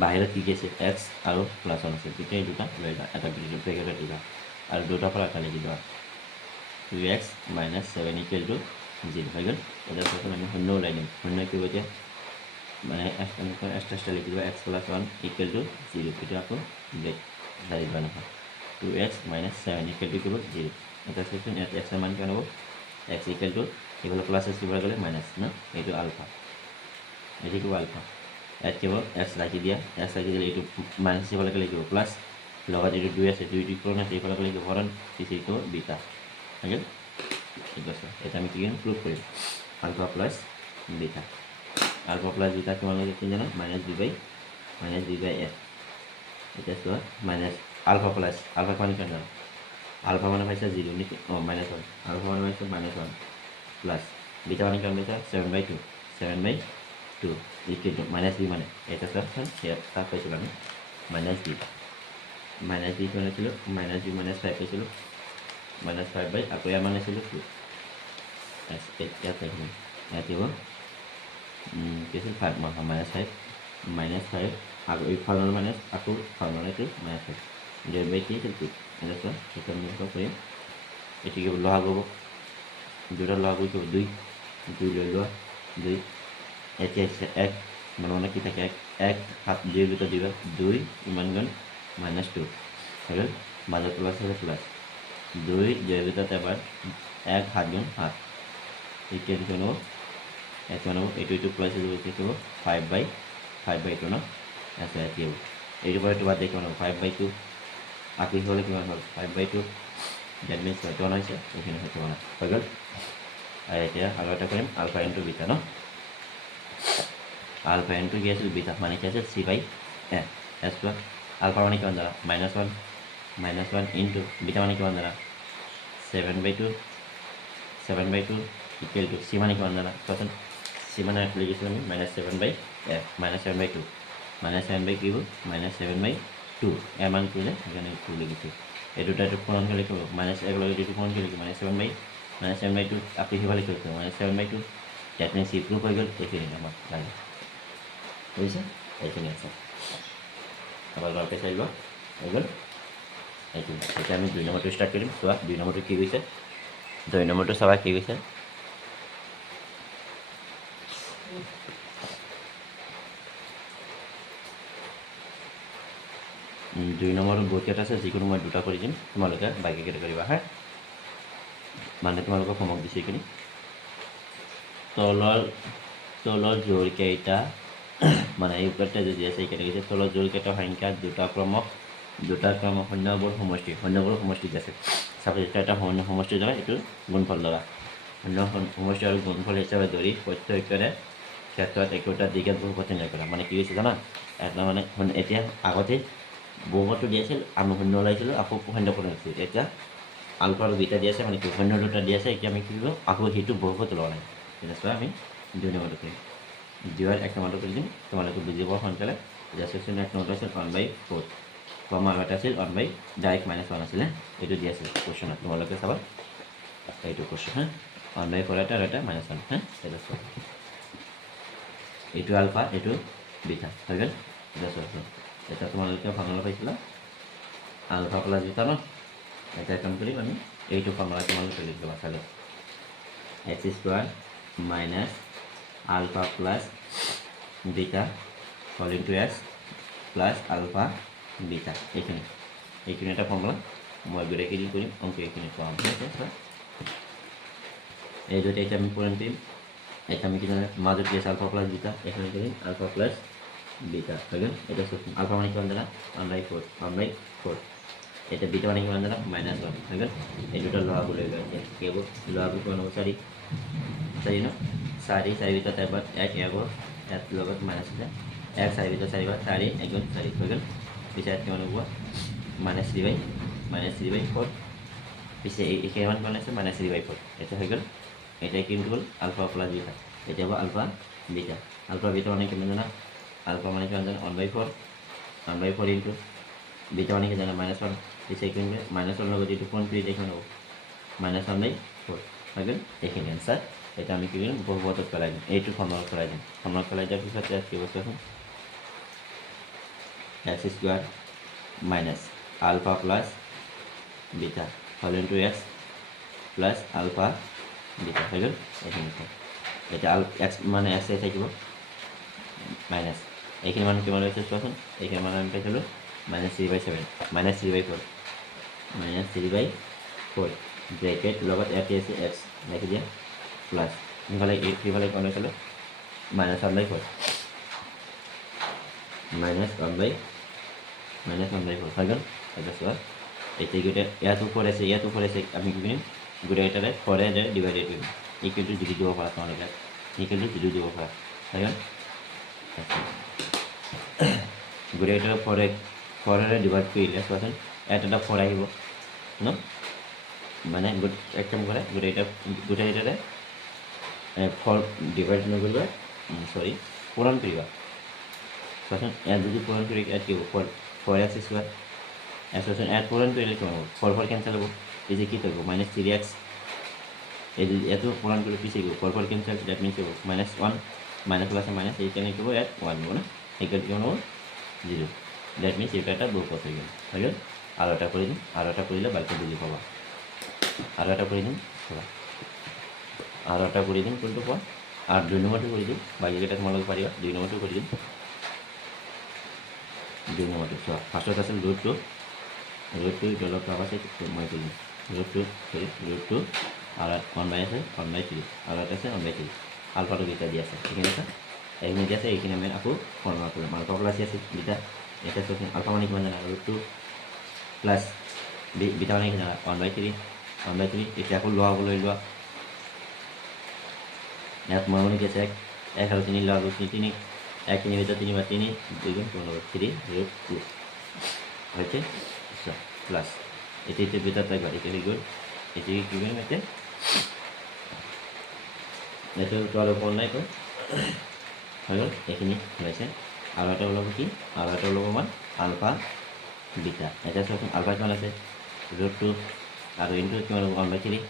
বাহিৰত কি আছে এক্স আৰু প্লাছ ওৱান আছে তেতিয়া এই দুটা লৈ লোৱা এটা ব্ৰেকেটত দিবা আৰু দুটাৰ পৰা এটা লিখি লোৱা two x minus seven equal to 0 হৈ গ'ল এতিয়া প্ৰথমে আমি শূন্য ওলাই দিম শূন্য কি হ'ব এতিয়া মানে এক্সট্ৰা লিখি দিব x plus one equal to 0 এইটো আকৌ ব্ৰেক লাগি যোৱা নহয় two x minus seven equal to কি হ'ব 0 এটা চাইছোন ইয়াত এক্সৰ মান কিমান হ'ব এক্স ইকুৱেল টু এইফালে প্লাছ এক্স কিবা গ'লে মাইনাছ ন এইটো আলফা এইটো কি আলফা ইয়াত কি হ'ব এক্স ৰাখি দিয়া এক্স ৰাখি দিলে এইটো মাইনাছ এইফালে লিখিব প্লাছ লগত এইটো দুই আছে দুইটো পূৰণ আছে এইফালে লিখিব হৰণ পিছে এইটো বিটা হৈ গ'ল ঠিক আছে এটা আমি কি কৰিম প্ৰুভ কৰিম alpha plus beta alpha plus beta কিমান লাগে কি জানো মাইনাছ বি বাই এফ এতিয়া চোৱা মাইনাছ আলফা প্লাছ আলফা কিমান কিমান জানো আলফা মানে পাইছা 0 নেকি অঁ মাইনাছ ওৱান আলফা মানে পাইছা মাইনাছ ওৱান প্লাছ বিটা মানে কিমান পাইছা 7/2 7/2 ইকুৱেল টু মাইনাছ বি মানে এটা চাওকচোন ইয়াত তাত পাইছিলোঁ আমি মাইনাছ বি কিমান আছিলোঁ মাইনাছ বি মাইনাছ 5 পাইছিলোঁ মাইনাছ 5 বাই আকৌ ইয়াৰ মানে আছিলোঁ 2 ইয়াত পাইছিলোঁ ইয়াত দিব কি আছিল 5 মাইনাছ 5 আকৌ এই ফালৰ মাইনাছ আকৌ ফালৰ এইটো মাইনাছ 5 ডিভাইড বাই কি আছিল 2 এটা চোৱা সেইটো আমি কৰিম এটি কি লহাগ হ'ব দুটা লহাগ হৈছে 2 লৈ লোৱা 2 এতিয়া এক মানে কি থাকে এক সাত দুইৰ ভিতৰত দিবা 2 ইমান গ'ল মাইনাছ 2 হৈ গ'ল মাজত প্লাছ হ'লে প্লাছ 2 দুইৰ ভিতৰত এবাৰ 1 7 গুণ 7 ইকুৱেল কিমান হ'ব কিমান হ'ব এইটো প্লাছ হৈ যাব কি হ'ব 5/2 ন আছে কি হ'ব এইটোৰ পৰা এইটো বাদ দিয়ে কিমান হ'ব 5/2 আকৌ হ'লে কিমান হ'ল 5/2 ডেট মিনছ 1 হৈছে এইখিনি 1 হৈ গ'ল আৰু এতিয়া আৰু এটা কৰিম আলফা ইনটু বিটা ন আলফা ইনটু কি আছিল বিটা মানে কি আছিল চি বাই এ এছ প্লাছ আলফা মানে কিমান জানা -1 ইনটু বিটা মানে কিমান জানা 7/2 ইকুৱেল টু চি মানে কিমান জানা কোৱাচোন চি মানে লিখিছোঁ আমি -7/2 -7/2 কি হ'ব -7/2 এ মান কৰিলে সেইকাৰণে 2 লিখিছোঁ এই দুটাটো পূৰণ কৰি লিখিব -1 লগে দুটো পূৰণ কৰি লিখিব -7/2 আকৌ সিফালে লিখিব -7/2 ডেট মিনছ ই প্ৰুভ হৈ গ'ল এইখিনি আমাক লাগে বুজিছে এইখিনি আছে আবাৰ ঘৰ পেছাই লোৱা হৈ গ'ল এইটো এতিয়া আমি 2 নম্বৰটো ষ্টাৰ্ট কৰিম চোৱা 2 নম্বৰটো কি গৈছে 2 নম্বৰটো চাবা কি গৈছে দুই নম্বৰত বহুত কেইটা আছে যিকোনো মই দুটা কৰি দিম তোমালোকে বাকীকেইটা কৰিবা হা মানে তোমালোকক হোমৱৰ্ক দিছোঁ এইখিনি তলৰ জোৰকেইটা মানে এই ওপৰতে যদি আছে এইকেইটা গৈছে তলৰ জোৰকেইটা সংখ্যা দুটা ক্ৰমক শূন্যবোৰ সমষ্টি আছে চাপোজ এটা সমষ্টি ধৰা এইটো গুণফল ধৰা শূন্য সমষ্টি আৰু গুণফল হিচাপে ধৰি প্ৰত্যেকৰে ক্ষেত্ৰত একোটা দিশত বহুপতি নিৰ্ণয় কৰা মানে কি হৈছে জানা এটা মানে এতিয়া আগতে বহুপদটো দি আছিল আমি শূন্য ওলাইছিলোঁ আকৌ শূন্য কৰি আছিলোঁ এতিয়া আলফা আৰু বিটা দি আছে মানে কি শূন্য দুটা দি আছে এতিয়া আমি কি কৰিব আকৌ সেইটো বহুপদ লোৱা নাই তেনেকুৱা আমি 2 নম্বৰটো কৰিম দিয়াৰ 1 নম্বৰটো কৰি দিম তোমালোকে বুজিব সোনকালে যে সেকশ্যন 1 নম্বৰটো আছিল 1/4 কমা এটা আছিল 1 ডাইৰেক্ট -1 আছিলে এইটো দি আছে কোৱেশ্যনত তোমালোকে চাবা এইটো কোৱেশ্যন হা 1/4 এটা আৰু এটা -1 হা এটা চোৱা এইটো আলফা এইটো বিটা হৈ গ'ল এটা চোৱা এটা তোমালোকে ফৰ্মুলা পাইছিলা আলফা প্লাছ বিটা ন এটা কাম কৰিম আমি এইটো ফৰ্মুলা তোমালোকে লিখি ল'বা চালে x² minus alpha plus beta whole into x plus alpha beta এইখিনি এইখিনি এটা ফৰ্মুলা মই গোটেইখিনি কৰিম অংক এইখিনি পাম ঠিক আছে চোৱা এই দুটা এটা আমি পূৰণ কৰিম এটা আমি কি জানো মাজত কি আছে আলফা প্লাস বিটা এখানে কৰিম আলফা প্লাস বিটা হৈ গ'ল এটা সূত্র আলফা মানে কিমান জানা 1/4 এটা বিটা মানে কিমান জানা -1 হৈ গ'ল এই দুটা লগাবলৈ গ'ল কি হ'ব লগাব কিমান হ'ব 4 4 ন 4 4 ভিতৰত এবাৰ 1 হ'ব ইয়াত লগত মাইনাছ আছে 1 4 ভিতৰত 4 বাৰ 4 1 গুণ 4 হৈ গ'ল পিছে ইয়াত কিমান হ'ব -3/4 পিছে এইখিনি মান কিমান আছে -3/4 এটা হৈ গ'ল এটা কিন্তু হ'ল আলফা প্লাস বিটা এটা হ'ব আলফা বিটা মানে কিমান জানা আলফা মানে কিমান জানা 1/4 ইনটু বিটা মানে কি জানা -1 পিছে কিন্তু -1 লগত এইটো কোন পিৰিয়ড এখন হ'ব -1/4 হৈ গ'ল এইখিনি আনসাৰ এটা আমি কি কৰিম বহুপদত পেলাই দিম এইটো ফৰ্মুলা পেলাই দিয়াৰ পিছত ইয়াত কি বস্তু আছে x square minus alpha plus beta হল into x plus alpha beta হৈ গ'ল এইখিনি এতিয়া এক্স মানে এক্স থাকিব মাইনাছ এইখিনি মান কিমান হৈছে চোৱাচোন এইখিনি মান আমি পাইছিলোঁ -3/7 -3/4 ব্ৰেকেট লগত ইয়াতে আছে এক্স লিখি দিয়া প্লাছ ইফালে কিমান হৈছিলে -1/4 হৈ গ'ল এটা চোৱা এতিয়া গোটেই ইয়াত ওপৰ আছে আমি কি কৰিম গোটেইকেইটাৰে 4 ডিভাইডেড কৰিম ইকুৱেল টু দিব পাৰা তোমালোকে ইকুৱেল টু দিব পাৰা হৈ গ'ল গোটেইকেইটাৰে 4 ডিভাইড কৰিলে চোৱাচোন ইয়াত এটা 4 আহিব ন মানে এক কাম কৰা গোটেইকেইটাৰে 4 ডিভাইড নকৰিবা সৰি পূৰণ কৰিবা চোৱাচোন ইয়াত যদি পূৰণ কৰি ইয়াত কি হ'ব 4x স্কোয়াৰ চোৱাচোন ইয়াত পূৰণ কৰিলে কিমান হ'ব 4 কেঞ্চেল হ'ব এই যে কি থাকিব -3x এই যে ইয়াতো পূৰণ কৰি পিছে গ'ল 4 কেঞ্চেল ডেট মিনছ হ'ব -1 মাইনাছ প্লাছ মাইনাছ এইকাৰণে কি হ'ব ইয়াত 1 হ'ব না এইকাৰণে কিমান হ'ব 0 ডেট মিনছ এইটো এটা বহুপদ হৈ গ'ল আৰু এটা কৰি দিম আৰু এটা কৰিলে বাকী বুজি পাবা আৰু এটা কৰি দিম আৰু এটা কৰি দিম কোনটো কোৱা আৰু 2 নম্বৰটো কৰি দিম বাকীকেইটা তোমালোকে পাৰিবা 2 নম্বৰটো কৰি দিম 2 নম্বৰটো চোৱা ফাৰ্ষ্টত আছিল √2 তলত পাবা আছে মই কৰি দিম √2 আৰু 1/3 আৰু এটা আছে 1/3 আলফাটো দুটা দিয়া আছে ঠিক আছে এইখিনি দিয়া আছে এইখিনি আমি আকৌ ফৰ্মুলা কৰিম আলফা প্লাছ আছে বিটা এটা চোৱা আলফা মানে কিমান জানা √2 প্লাছ বিটা মানে কিমান জানা 1/3 এতিয়া আকৌ লোৱাবলৈ লোৱা ইয়াত মই মানে কি আছে 1 আৰু 3 লোৱা 3 1 3 ভিতৰত 3 বাৰ 3 2 গুণ 3 হয়েছে প্লাস এটি ভিতর থাকবে এটা হয়ে গেল এটি কি করবেন এটা তোর ফোন নাই তো হয়ে গেল এইখিনি হয়েছে আর এটা হলো কি আর এটা হলো আমার আলফা বিটা এটা চোন আলফা কিমান আছে √2 আর ইনটু কিমান 1/3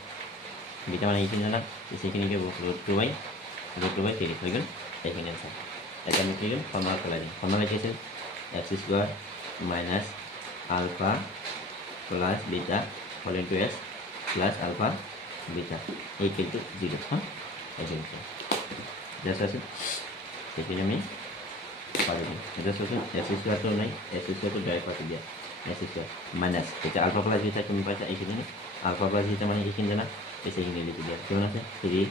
বিটা মানে এইখিনি জানা সেইখিনি কি √2/3 হয়ে গেল এইখিনি আছে এটা আমি কি করব ফর্মুলা পেলাই দিই ফর্মুলা কি আছে x square minus alpha plus beta whole into x plus alpha beta equal to 0 হ্যাঁ এইখিনি জাস্ট আছে সেখানে আমি পারি এটা সূত্র x স্কয়ার তো নাই x স্কয়ার তো ডাইরেক্ট পাতি দিয়া x স্কয়ার মাইনাস এটা আলফা প্লাস বিটা তুমি পাইছা এইখিনি আলফা প্লাস বিটা মানে এইখিনি জানা এইখিনি লিখি দিয়া কেমন আছে 3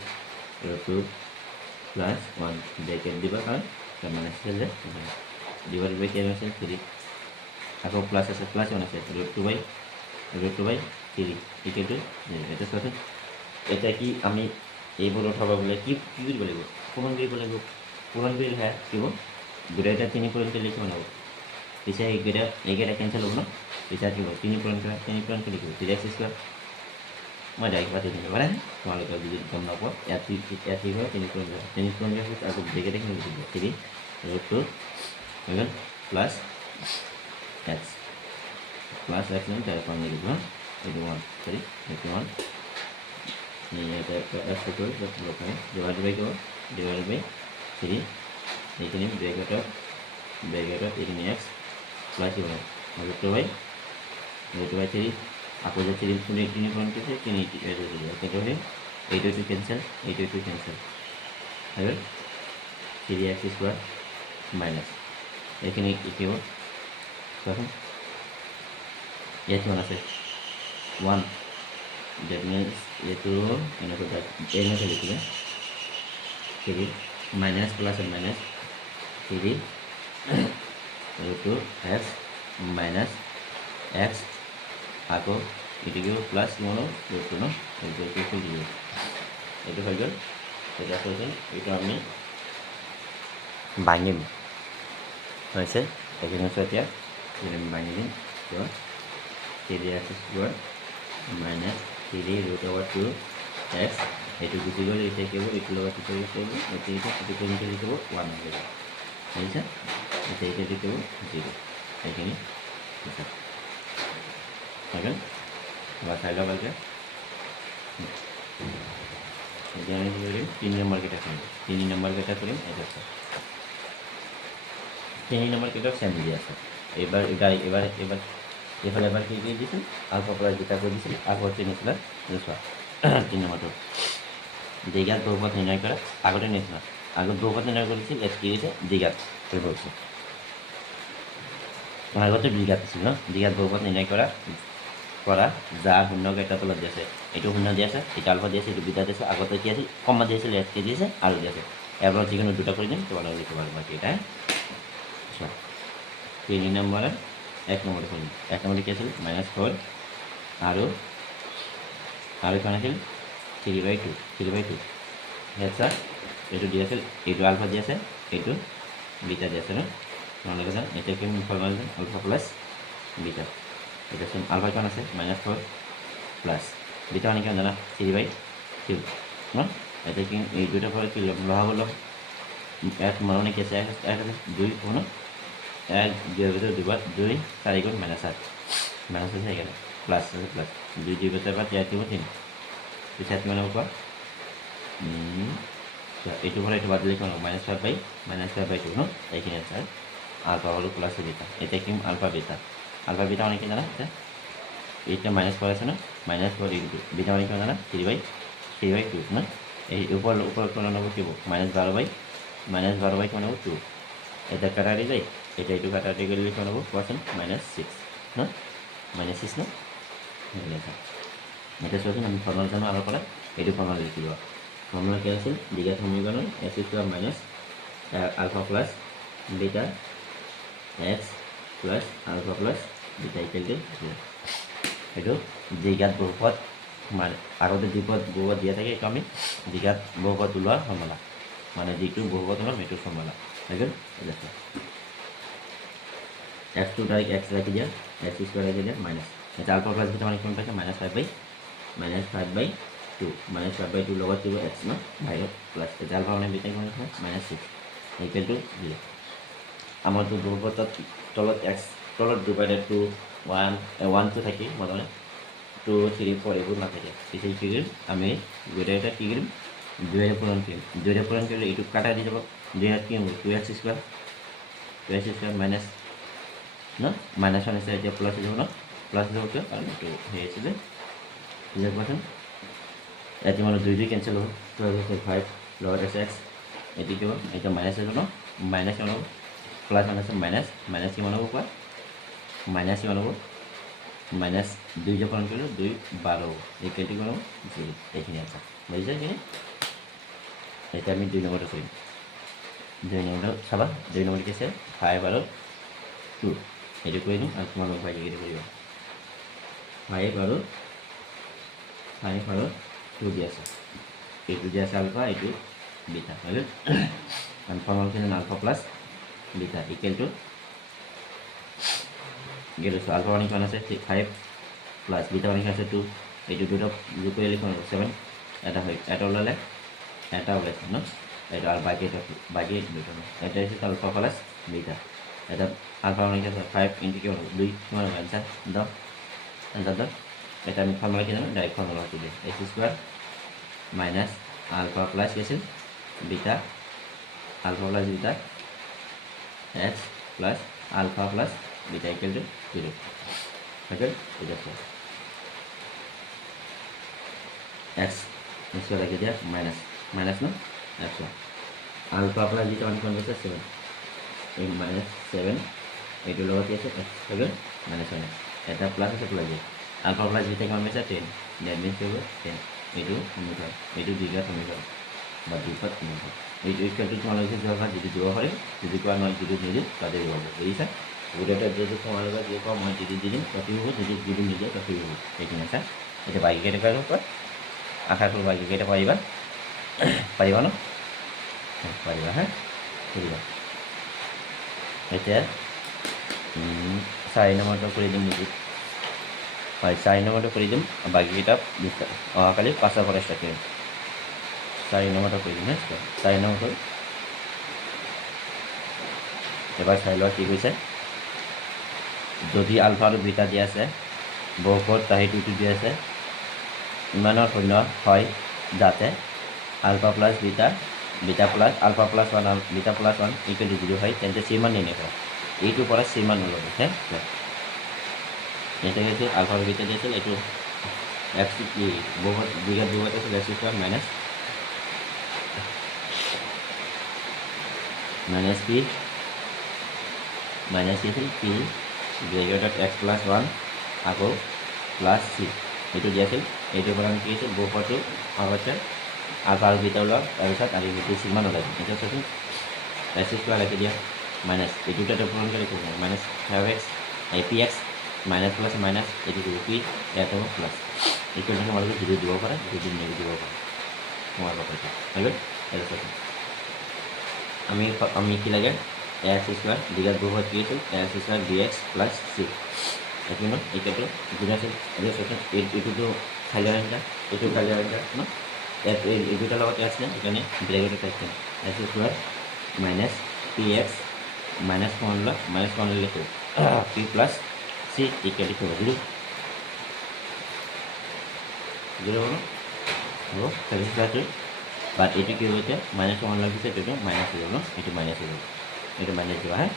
প্লাস 1 ব্র্যাকেট দিবা কারণ মানে সেলে ডিভাইড বাই কেমন আছে 3 আকৌ প্লাস আছে প্লাস 1 আছে √2/3 ইকুয়াল টু 0 এটা সঠিক এটা কি আমি এইবোৰ উঠাব বলে কি কৰিব লাগিব পূৰণ কৰিব লাগিব পূৰণ কৰিলে হ্যাঁ কি হ'ব দুটা 3 পূৰণ কৰিলে কিমান হ'ব পিছে এইকেইটা কেঞ্চেল হ'ব ন পিছে কি হ'ব 3 পূৰণ কৰিলে কি হ'ব 3x স্কয়াৰ মই ডাইৰেক্ট পাতি দিম পাৰে তোমালোকে যদি গম নাপোৱা ইয়াত কি হয় 3 পূৰণ কৰিলে আকৌ ব্ৰেকেট খিনি লিখি দিব 3 √2 হৈ গ'ল প্লাস x প্লাস x মানে তার ফর্ম লিখব এটা 1 সরি এটা 1 এটা x করে লোকাল ডিভাইড বাই 3 এইখানে ব্র্যাকেট এখানে x প্লাস √2/3 আপো যে 3 পয়েন্ট আছে 3 এটা হয়ে এইটা টু ক্যান্সেল হবে 3x স্কয়ার মাইনাস এখানে কি হবে দেখুন ইয়াত কিমান আছে 1 ডেট মিনছ এইটো এনেকৈ এনেকৈ লিখিলে 3 মাইনাছ প্লাছ মাইনাছ 3 এইটো এক্স মাইনাছ এক্স আকৌ এইটো কি প্লাছ কিমান এইটো ন এইটো এইটো হৈ গ'ল এতিয়া চোৱাচোন এইটো আমি ভাঙিম হৈছে এইখিনি এতিয়া আমি ভাঙি দিম তো 3x square minus 3 root over 2 x এইটো গুচি গ'ল এতিয়া কি হ'ব এইটো লগত কি কৰিব পাৰিব এইটো কেনেকৈ লিখিব 1 হৈ যাব বুজিছা এতিয়া এইটো লিখিব 0 এইখিনি হৈ গ'ল বা চাই লওক ভালকৈ এতিয়া আমি কি কৰিম 3 নম্বৰ কেইটা কৰিম 3 নম্বৰ কেইটা কৰিম এটা 3 নম্বৰ কেইটা চেম দি আছে এবাৰ এইফালে এবাৰ কি দিছিল আলফা প্লাছ বিটা কৰি দিছিল আকৌ নিচিনা চোৱা 3 নম্বৰটো দ্বিঘাত বহুপদ নিৰ্ণয় কৰা আগতে নিচিনা আগত বহুপদ নিৰ্ণয় কৰিছিল ইয়াত কি দিছে দ্বিঘাত কৰিব হৈছে আগতে দ্বিঘাত আছিল ন দ্বিঘাত বহুপদ নিৰ্ণয় কৰা যাৰ শূন্য কেইটা তলত দি আছে এইটো শূন্য দি আছে এইটো আলফা দি আছে এইটো বিটা দি আছে আগতে কি আছিল কমা দি আছিল ইয়াত কি দি আছে আৰু দি আছে ইয়াৰ পৰা যিকোনো দুটা কৰি দিম তোমালোকে লিখিব পাৰিব বাকী এটা চোৱা 3 নম্বৰে 1 নম্বৰটো কৰিম 1 নম্বৰটো কি আছিল -4 আৰু কিমান আছিল 3/2 ইয়াত চা এইটো দি আছিল এইটো আলফা দি আছে এইটো বিটা দি আছে ন তোমালোকে জান এতিয়া কি ফৰ্মুলা আছে আলফা প্লাছ বিটা এটা চোন আলফা কিমান আছে -4 প্লাছ বিটা মানে কিমান জানা 3/2 ন এতিয়া কি এই দুটাৰ পৰা কি লগাব লগ এক মানে কি আছে 2 হ'ব ন 1 2 ভিতৰত 2 4 গুণ -8 মাইনাছ আছে এখানে প্লাছ 2 2 ভিতৰৰ পৰা 3 3 পিছত কিমান হ'ব কোৱা এইটো পৰা এইটো বাদ দিলে কিমান হ'ব -5/2 ন এইখিনি আছে আলফা হ'ল প্লাছ বিটা এতিয়া কি আলফা বিটা মানে কি জানা এইটা -4 আছে ন -4 ইনটু বিটা মানে কিমান জানা 3/2 ন এই ওপৰত কিমান হ'ব কি হ'ব -12/12 কিমান হ'ব 2 এটা কাটাৰি যায় এটা এইটো কাটাৰি গ'লে কিমান হ'ব কোৱাচোন -6 ন -6 ন এতিয়া চোৱাচোন আমি ফৰ্মুলা জানো আগৰ পৰা এইটো ফৰ্মুলা লিখি লোৱা ফৰ্মুলা কি আছিল দ্বিঘাত সমীকৰণৰ x square minus alpha plus beta x plus alpha plus beta equal to 0 এইটো দ্বিঘাত বহুপদ মানে আগতে বহুপদ দিয়া থাকে এইটো আমি দ্বিঘাত বহুপদ ওলোৱা ফৰ্মুলা মানে যিটো বহুপদ ওলাম সেইটো ফৰ্মুলা হৈ গ'ল x2 ডাইৰেক্ট x ৰাখি দিয়া x স্কোয়াৰ ৰাখি দিয়া মাইনাছ এতিয়া আলফা প্লাছ বিটা মানে কিমান পাইছে -5/2 -5/2 লগত দিব x ন বাহিৰত প্লাছ এতিয়া আলফা মানে বিটা কিমান আছে -6 ইকুৱেল টু 0 আমাৰতো বহুপদত তলত x তলত ডিভাইডেড 2 1 1 থাকি মানে 2 3 4 এইবোৰ নাথাকে পিছে কি কৰিম আমি গোটেইটা কি কৰিম 2 পূৰণ কৰিলে এইটো কাটা দি যাব 2 কি হ'ব 2x স্কোয়াৰ মাইনাছ ন মাইনাছ ওৱান আছে এতিয়া প্লাছ হৈ যাব ন প্লাছ হৈ যাব কিয় কাৰণ এইটো হেৰি আছিলে বুজি পাইছোন ইয়াতে মানে 2 কেঞ্চেল হ'ব 5 লগত x এইটো কি হ'ব এতিয়া মাইনাছ হৈ যাব ন মাইনাছ কিমান হ'ব প্লাছ আছে মাইনাছ কিমান হ'ব কোৱা মাইনাছ কিমান হ'ব মাইনাছ 2 যে পূৰণ কৰিলোঁ 2 12 হ'ব এই কেলটো কিমান হ'ব 0 এইখিনি আছে বুজিছা এইখিনি এতিয়া আমি 2 নম্বৰটো কৰিম 2 নম্বৰটো চাবা 2 নম্বৰ কি আছে 5 আৰু 2 এইটো কৰি দিম আৰু তোমালোক ভাইটি এইটো কৰিবা 5 আৰু 2 দি আছে এইটো দি আছে আলফা এইটো বিটা হৈ গ'ল আৰু ফৰ্মুলা কি alpha plus beta equal to গেলেছো আলফা মানে কিমান আছে 5 প্লাছ বিটা মানে কিমান আছে 2 এইটো দুটা যোগ কৰিলে কিমান হ'ব 7 এটা ওলালে এটা ওলাইছে ন এইটো আৰু বাকী দুটা এটা হৈছে আলফা প্লাছ বিটা এটা আলফা মানে কি আছে 5 ইনটু কিমান হ'ব 2 কিমান হ'ব এনচাৰ দাও এটা আমি ফৰ্মুলা কি জানো ডাইৰেক্ট ফৰ্মুলা কি দিয়ে x square minus alpha plus কি আছিল beta alpha plus beta x plus alpha plus beta equal to 0 okay এটা আছে x স্কোয়ার রাখি দিয়া মাইনাছ ন x আলফা প্লাছ বিটা মানে কোন আছে 7 এই -7 এইটো লগত কি আছে x হৈ গ'ল -1 এটা প্লাছ আছে প্লাছ দিয়ে আলফা প্লাছ বিটা কিমান পাইছা 10 ডেট মিনছ কৰিব 10 এইটো সমীকৰণ এইটো দ্বিঘাত সমীকৰণ বা দ্বিপদ সমীকৰণ এইটো ইকুৱেলটো তোমালোকে যোৱা হয় যিটো দিব পাৰিম যদি কোৱা নহয় যিটো নিদিম তাতে দিব পাৰিব বুজিছা গোটেইটা যদি তোমালোকে যি কোৱা মই যিটো দি দিম তাতে হ'ব যদি নিদিয়ে তাতে হ'ব সেইখিনি আছে এতিয়া বাকী কেইটকাৰ ওপৰত আশা কৰোঁ বাকী কেইটা পাৰিবা পাৰিবা ন পাৰিবা হা কৰিবা এতিয়া 4 নম্বৰটো কৰি দিম নেকি হয় 4 নম্বৰটো কৰি দিম বাকীকেইটা অহাকালি 5ৰ পৰা ষ্টাৰ্ট কৰিম 4 নম্বৰটো কৰি দিম হা 4 নম্বৰটো এবাৰ চাই লোৱা কি কৈছে যদি আলফা আৰু বিটা দিয়া আছে বহুপদ সেইটো দিয়া আছে ইমানৰ শূন্য হয় যাতে alpha plus beta beta plus alpha plus 1 beta plus 1 equal to 0 হয় তেন্তে চিমান নিৰ্ণয় এইটোৰ পৰা চিমান ওলাব হে এটা গেছে আলফা বিটা দিয়েছিল এইটো এক্স কি বহুত বিঘাত বহুত আছে x square minus p minus কি পি গ্রেজুয়েটেড এক্স প্লাস 1 আকৌ প্লাস সি এইটো দিয়েছিল এইটোৰ পৰা আমি কি আছিল বহুপদটো আগতে আলফা আৰু বিটা ওলোৱা তাৰপিছত আৰু এইটো চিমান ওলাইছিল এতিয়া চাচোন এক্স স্কয়াৰ লিখি দিয়া মাইনাস এই দুটাতে পূৰণ কৰি লিখিব minus 5x P x minus plus minus এইটো পি ইয়াত হ'ব প্লাস এইটো তোমালোকে যদি দিব পাৰা যদি নিগেটিভ দিব পাৰা তোমাৰ কথা হৈ গ'ল এটা চাচোন আমি কি লাগে এক্স স্কয়ার বিঘাত বহুপদ কি আছিল x square bx plus c এইটো ন এইটো গুণ আছিল এতিয়া চাচোন এইটোতো খালি আঞ্জা এইটো খালি আঞ্জা ন ইয়াত এই দুটাৰ লগত আছে সেইকাৰণে ব্ৰেকেটত আছে x square minus px minus 1 লিখো p plus c equal to 0 0 হলো হলো সাবস্টিটিউট বাট এইটো কি হইছে মাইনাস 1 লাগিছে এইটো মাইনাস 0 ন এইটো মাইনাস 0 এইটো মাইনাস 0 হ্যাঁ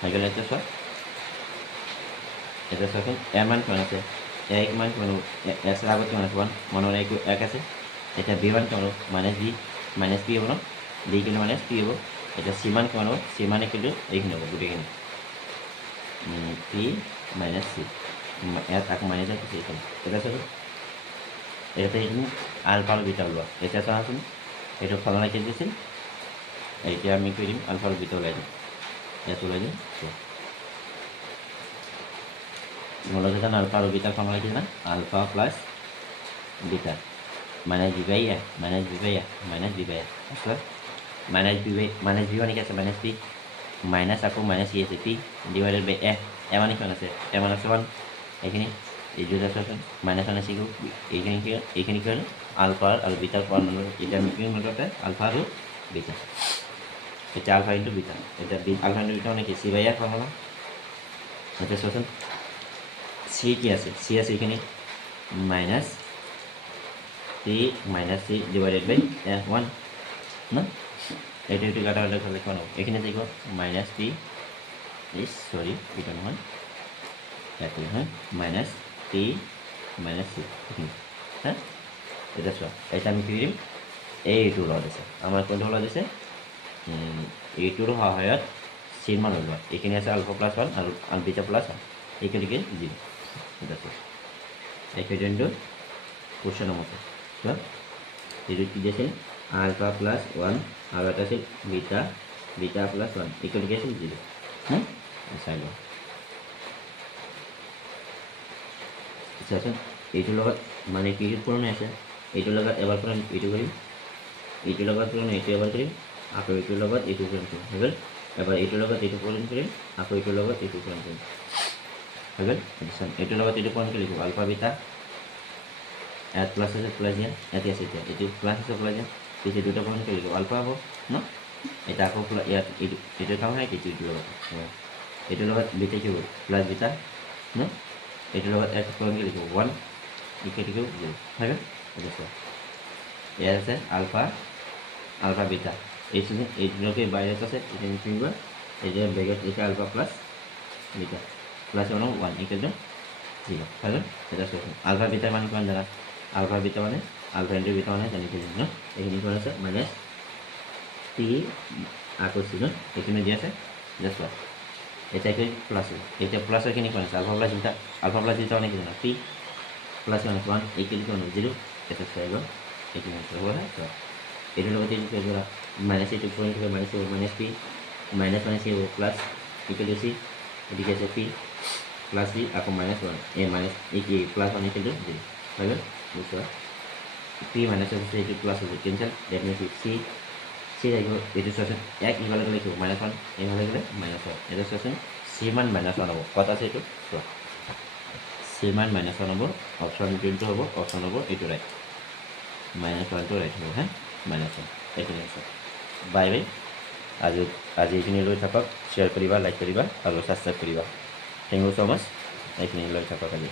হৈ গ'ল এটা সব এটা সব m মান কোন আছে এক মান কোন s এর আগত মাইনাস 1 মনৰ এক আছে এটা b মান কোন মাইনাস p হ'ব ন d কিলো মাইনাস p হ'ব এটা c মান কোন হ'ব c মানে কিন্তু এইখিনি হ'ব গুটেখিনি p মাইনাস c ইয়াত আকৌ মাইনাস আছে এইখিনি এটা সব এটা এইটো আলফা আৰু বিটা ওলোৱা এটা চাচোন এইটো ফলনা কি দিছিল এতিয়া আমি কি দিম আলফা আৰু বিটা ওলাই দিম ইয়াত ওলাই দিম মূলত জানা আলফা আৰু বিটা ফলনা কি জানা alpha plus beta minus b by a minus b by a minus b by a আছে minus b by minus b মানে কি আছে মাইনাস p মাইনাস আকৌ মাইনাস c আছে p divided by a a মানে কিমান আছে a মানে 1 এইখিনি এই দুটা সমান মাইনাস 1 আছে এইখিনি কি হল আলফা আৰু বিটাৰ পাওয়াৰ নম্বৰ এটা আমি কি মততে আলফা আৰু বিটা এটা আলফা ইনটু বিটা এটা আলফা ইনটু বিটা মানে কি c বাই a ফর্মুলা এটা সমান c কি আছে c আছে এখানে minus p minus c divided by 1 না এটা একটু কাটা কাটা করলে কেমন হবে এখানে দেখো মাইনাস p ইস সরি এটা নয় একই হ্যাঁ মাইনাস p মাইনাস c হ্যাঁ এটা সব এটা আমি কি দিম এইটো ল দিছে আমার কোনটো ল দিছে এইটোৰ সহায়ত c মান ওলোৱা এইখিনি আছে আলফা প্লাস 1 আৰু বিটা প্লাস 1 এইখিনিকে দিম এটা সব ইকুয়েশনটো কোশ্চেনৰ মতে সব এইটো কি দিছে আলফা প্লাস 1 আৰু এটা আছে বিটা প্লাস 1 এইখিনিকে আছে 0 হ্যাঁ চাই লও আচ্ছা এইটোৰ লগত মানে কি পূৰণ আছে এইটোৰ লগত এবাৰ পূৰণ এইটো কৰিম এইটোৰ লগত পূৰণ এইটো এবাৰ কৰিম আকৌ এইটোৰ লগত এইটো পূৰণ কৰিম হৈ গ'ল এবাৰ এইটোৰ লগত এইটো পূৰণ কৰিম আকৌ এইটোৰ লগত এইটো পূৰণ কৰিম হৈ গ'ল এইটোৰ লগত এইটো পূৰণ কৰি লিখিব আলফা বিটা ইয়াত প্লাস আছে প্লাস দিয়া ইয়াতে আছে এইটো প্লাস আছে প্লাস দিয়া পিছে দুটা পূৰণ কৰি লিখিব আলফা হ'ব ন এটা আকৌ ইয়াত এইটো কাম হয় এইটোৰ লগত এইটোৰ লগত বিটা কি হ'ব প্লাস বিটা ন এইটোৰ লগত এক পূৰণ কৰি লিখিব 1 ইকুৱেল টু 0 হয় এটা সব ইয়াত আছে আলফা বিটা এইটোকে বাইরে আছে এটা নিবা এই যে ব্র্যাকেট এটা alpha plus beta plus 1 equal to 0 তাহলে এটা সব আলফা বিটা মানে কোন জানা আলফা বিটা মানে আলফা ইনটু বিটা মানে জানি কি না এইখিনি কোন আছে মাইনাস p আকৌ c ন এইখিনি দিয়া আছে জাস্ট এটা কি প্লাস এটা প্লাসের কিনি কোন আলফা প্লাস যেটা অনেক জানা P plus minus 1 equal to 0 এটা স্কয়ার গো এটা মাইনাস হবে হ্যাঁ তো এটা হলো এই যে মাইনাস এই পয়েন্ট হবে minus p minus minus a plus equal to c এদিকে আছে পি প্লাস বি আকৌ মাইনাস 1 এ মাইনাস এই কি প্লাস 1 ইকুয়াল টু 0 হয় গেল বুঝছো পি মাইনাস আছে এই প্লাস হবে ক্যান্সেল দ্যাট মিন্স সি সি থাকিব এইটো চোৱাচোন এক ইফালে গ'লে কি হ'ব মাইনাস 1 এইফালে গ'লে মাইনাস 1 এটা চোৱাচোন সি মান মাইনাস 1 হ'ব কত আছে এইটো চোৱা সি মান মাইনাস 1 হ'ব অপশ্যন যোনটো হ'ব অপশ্যন হ'ব এইটো ৰাইট মাইনাস 1 টো ৰাইট হ'ব হা মাইনাস 1 এইটো আছে বাই বাই আজি এইখিনি লৈ থাকক শ্বেয়াৰ কৰিবা লাইক কৰিবা আৰু ছাবস্ক্ৰাইব কৰিবা থেংক ইউ ছ' মাছ এইখিনি লৈ থাকক আজি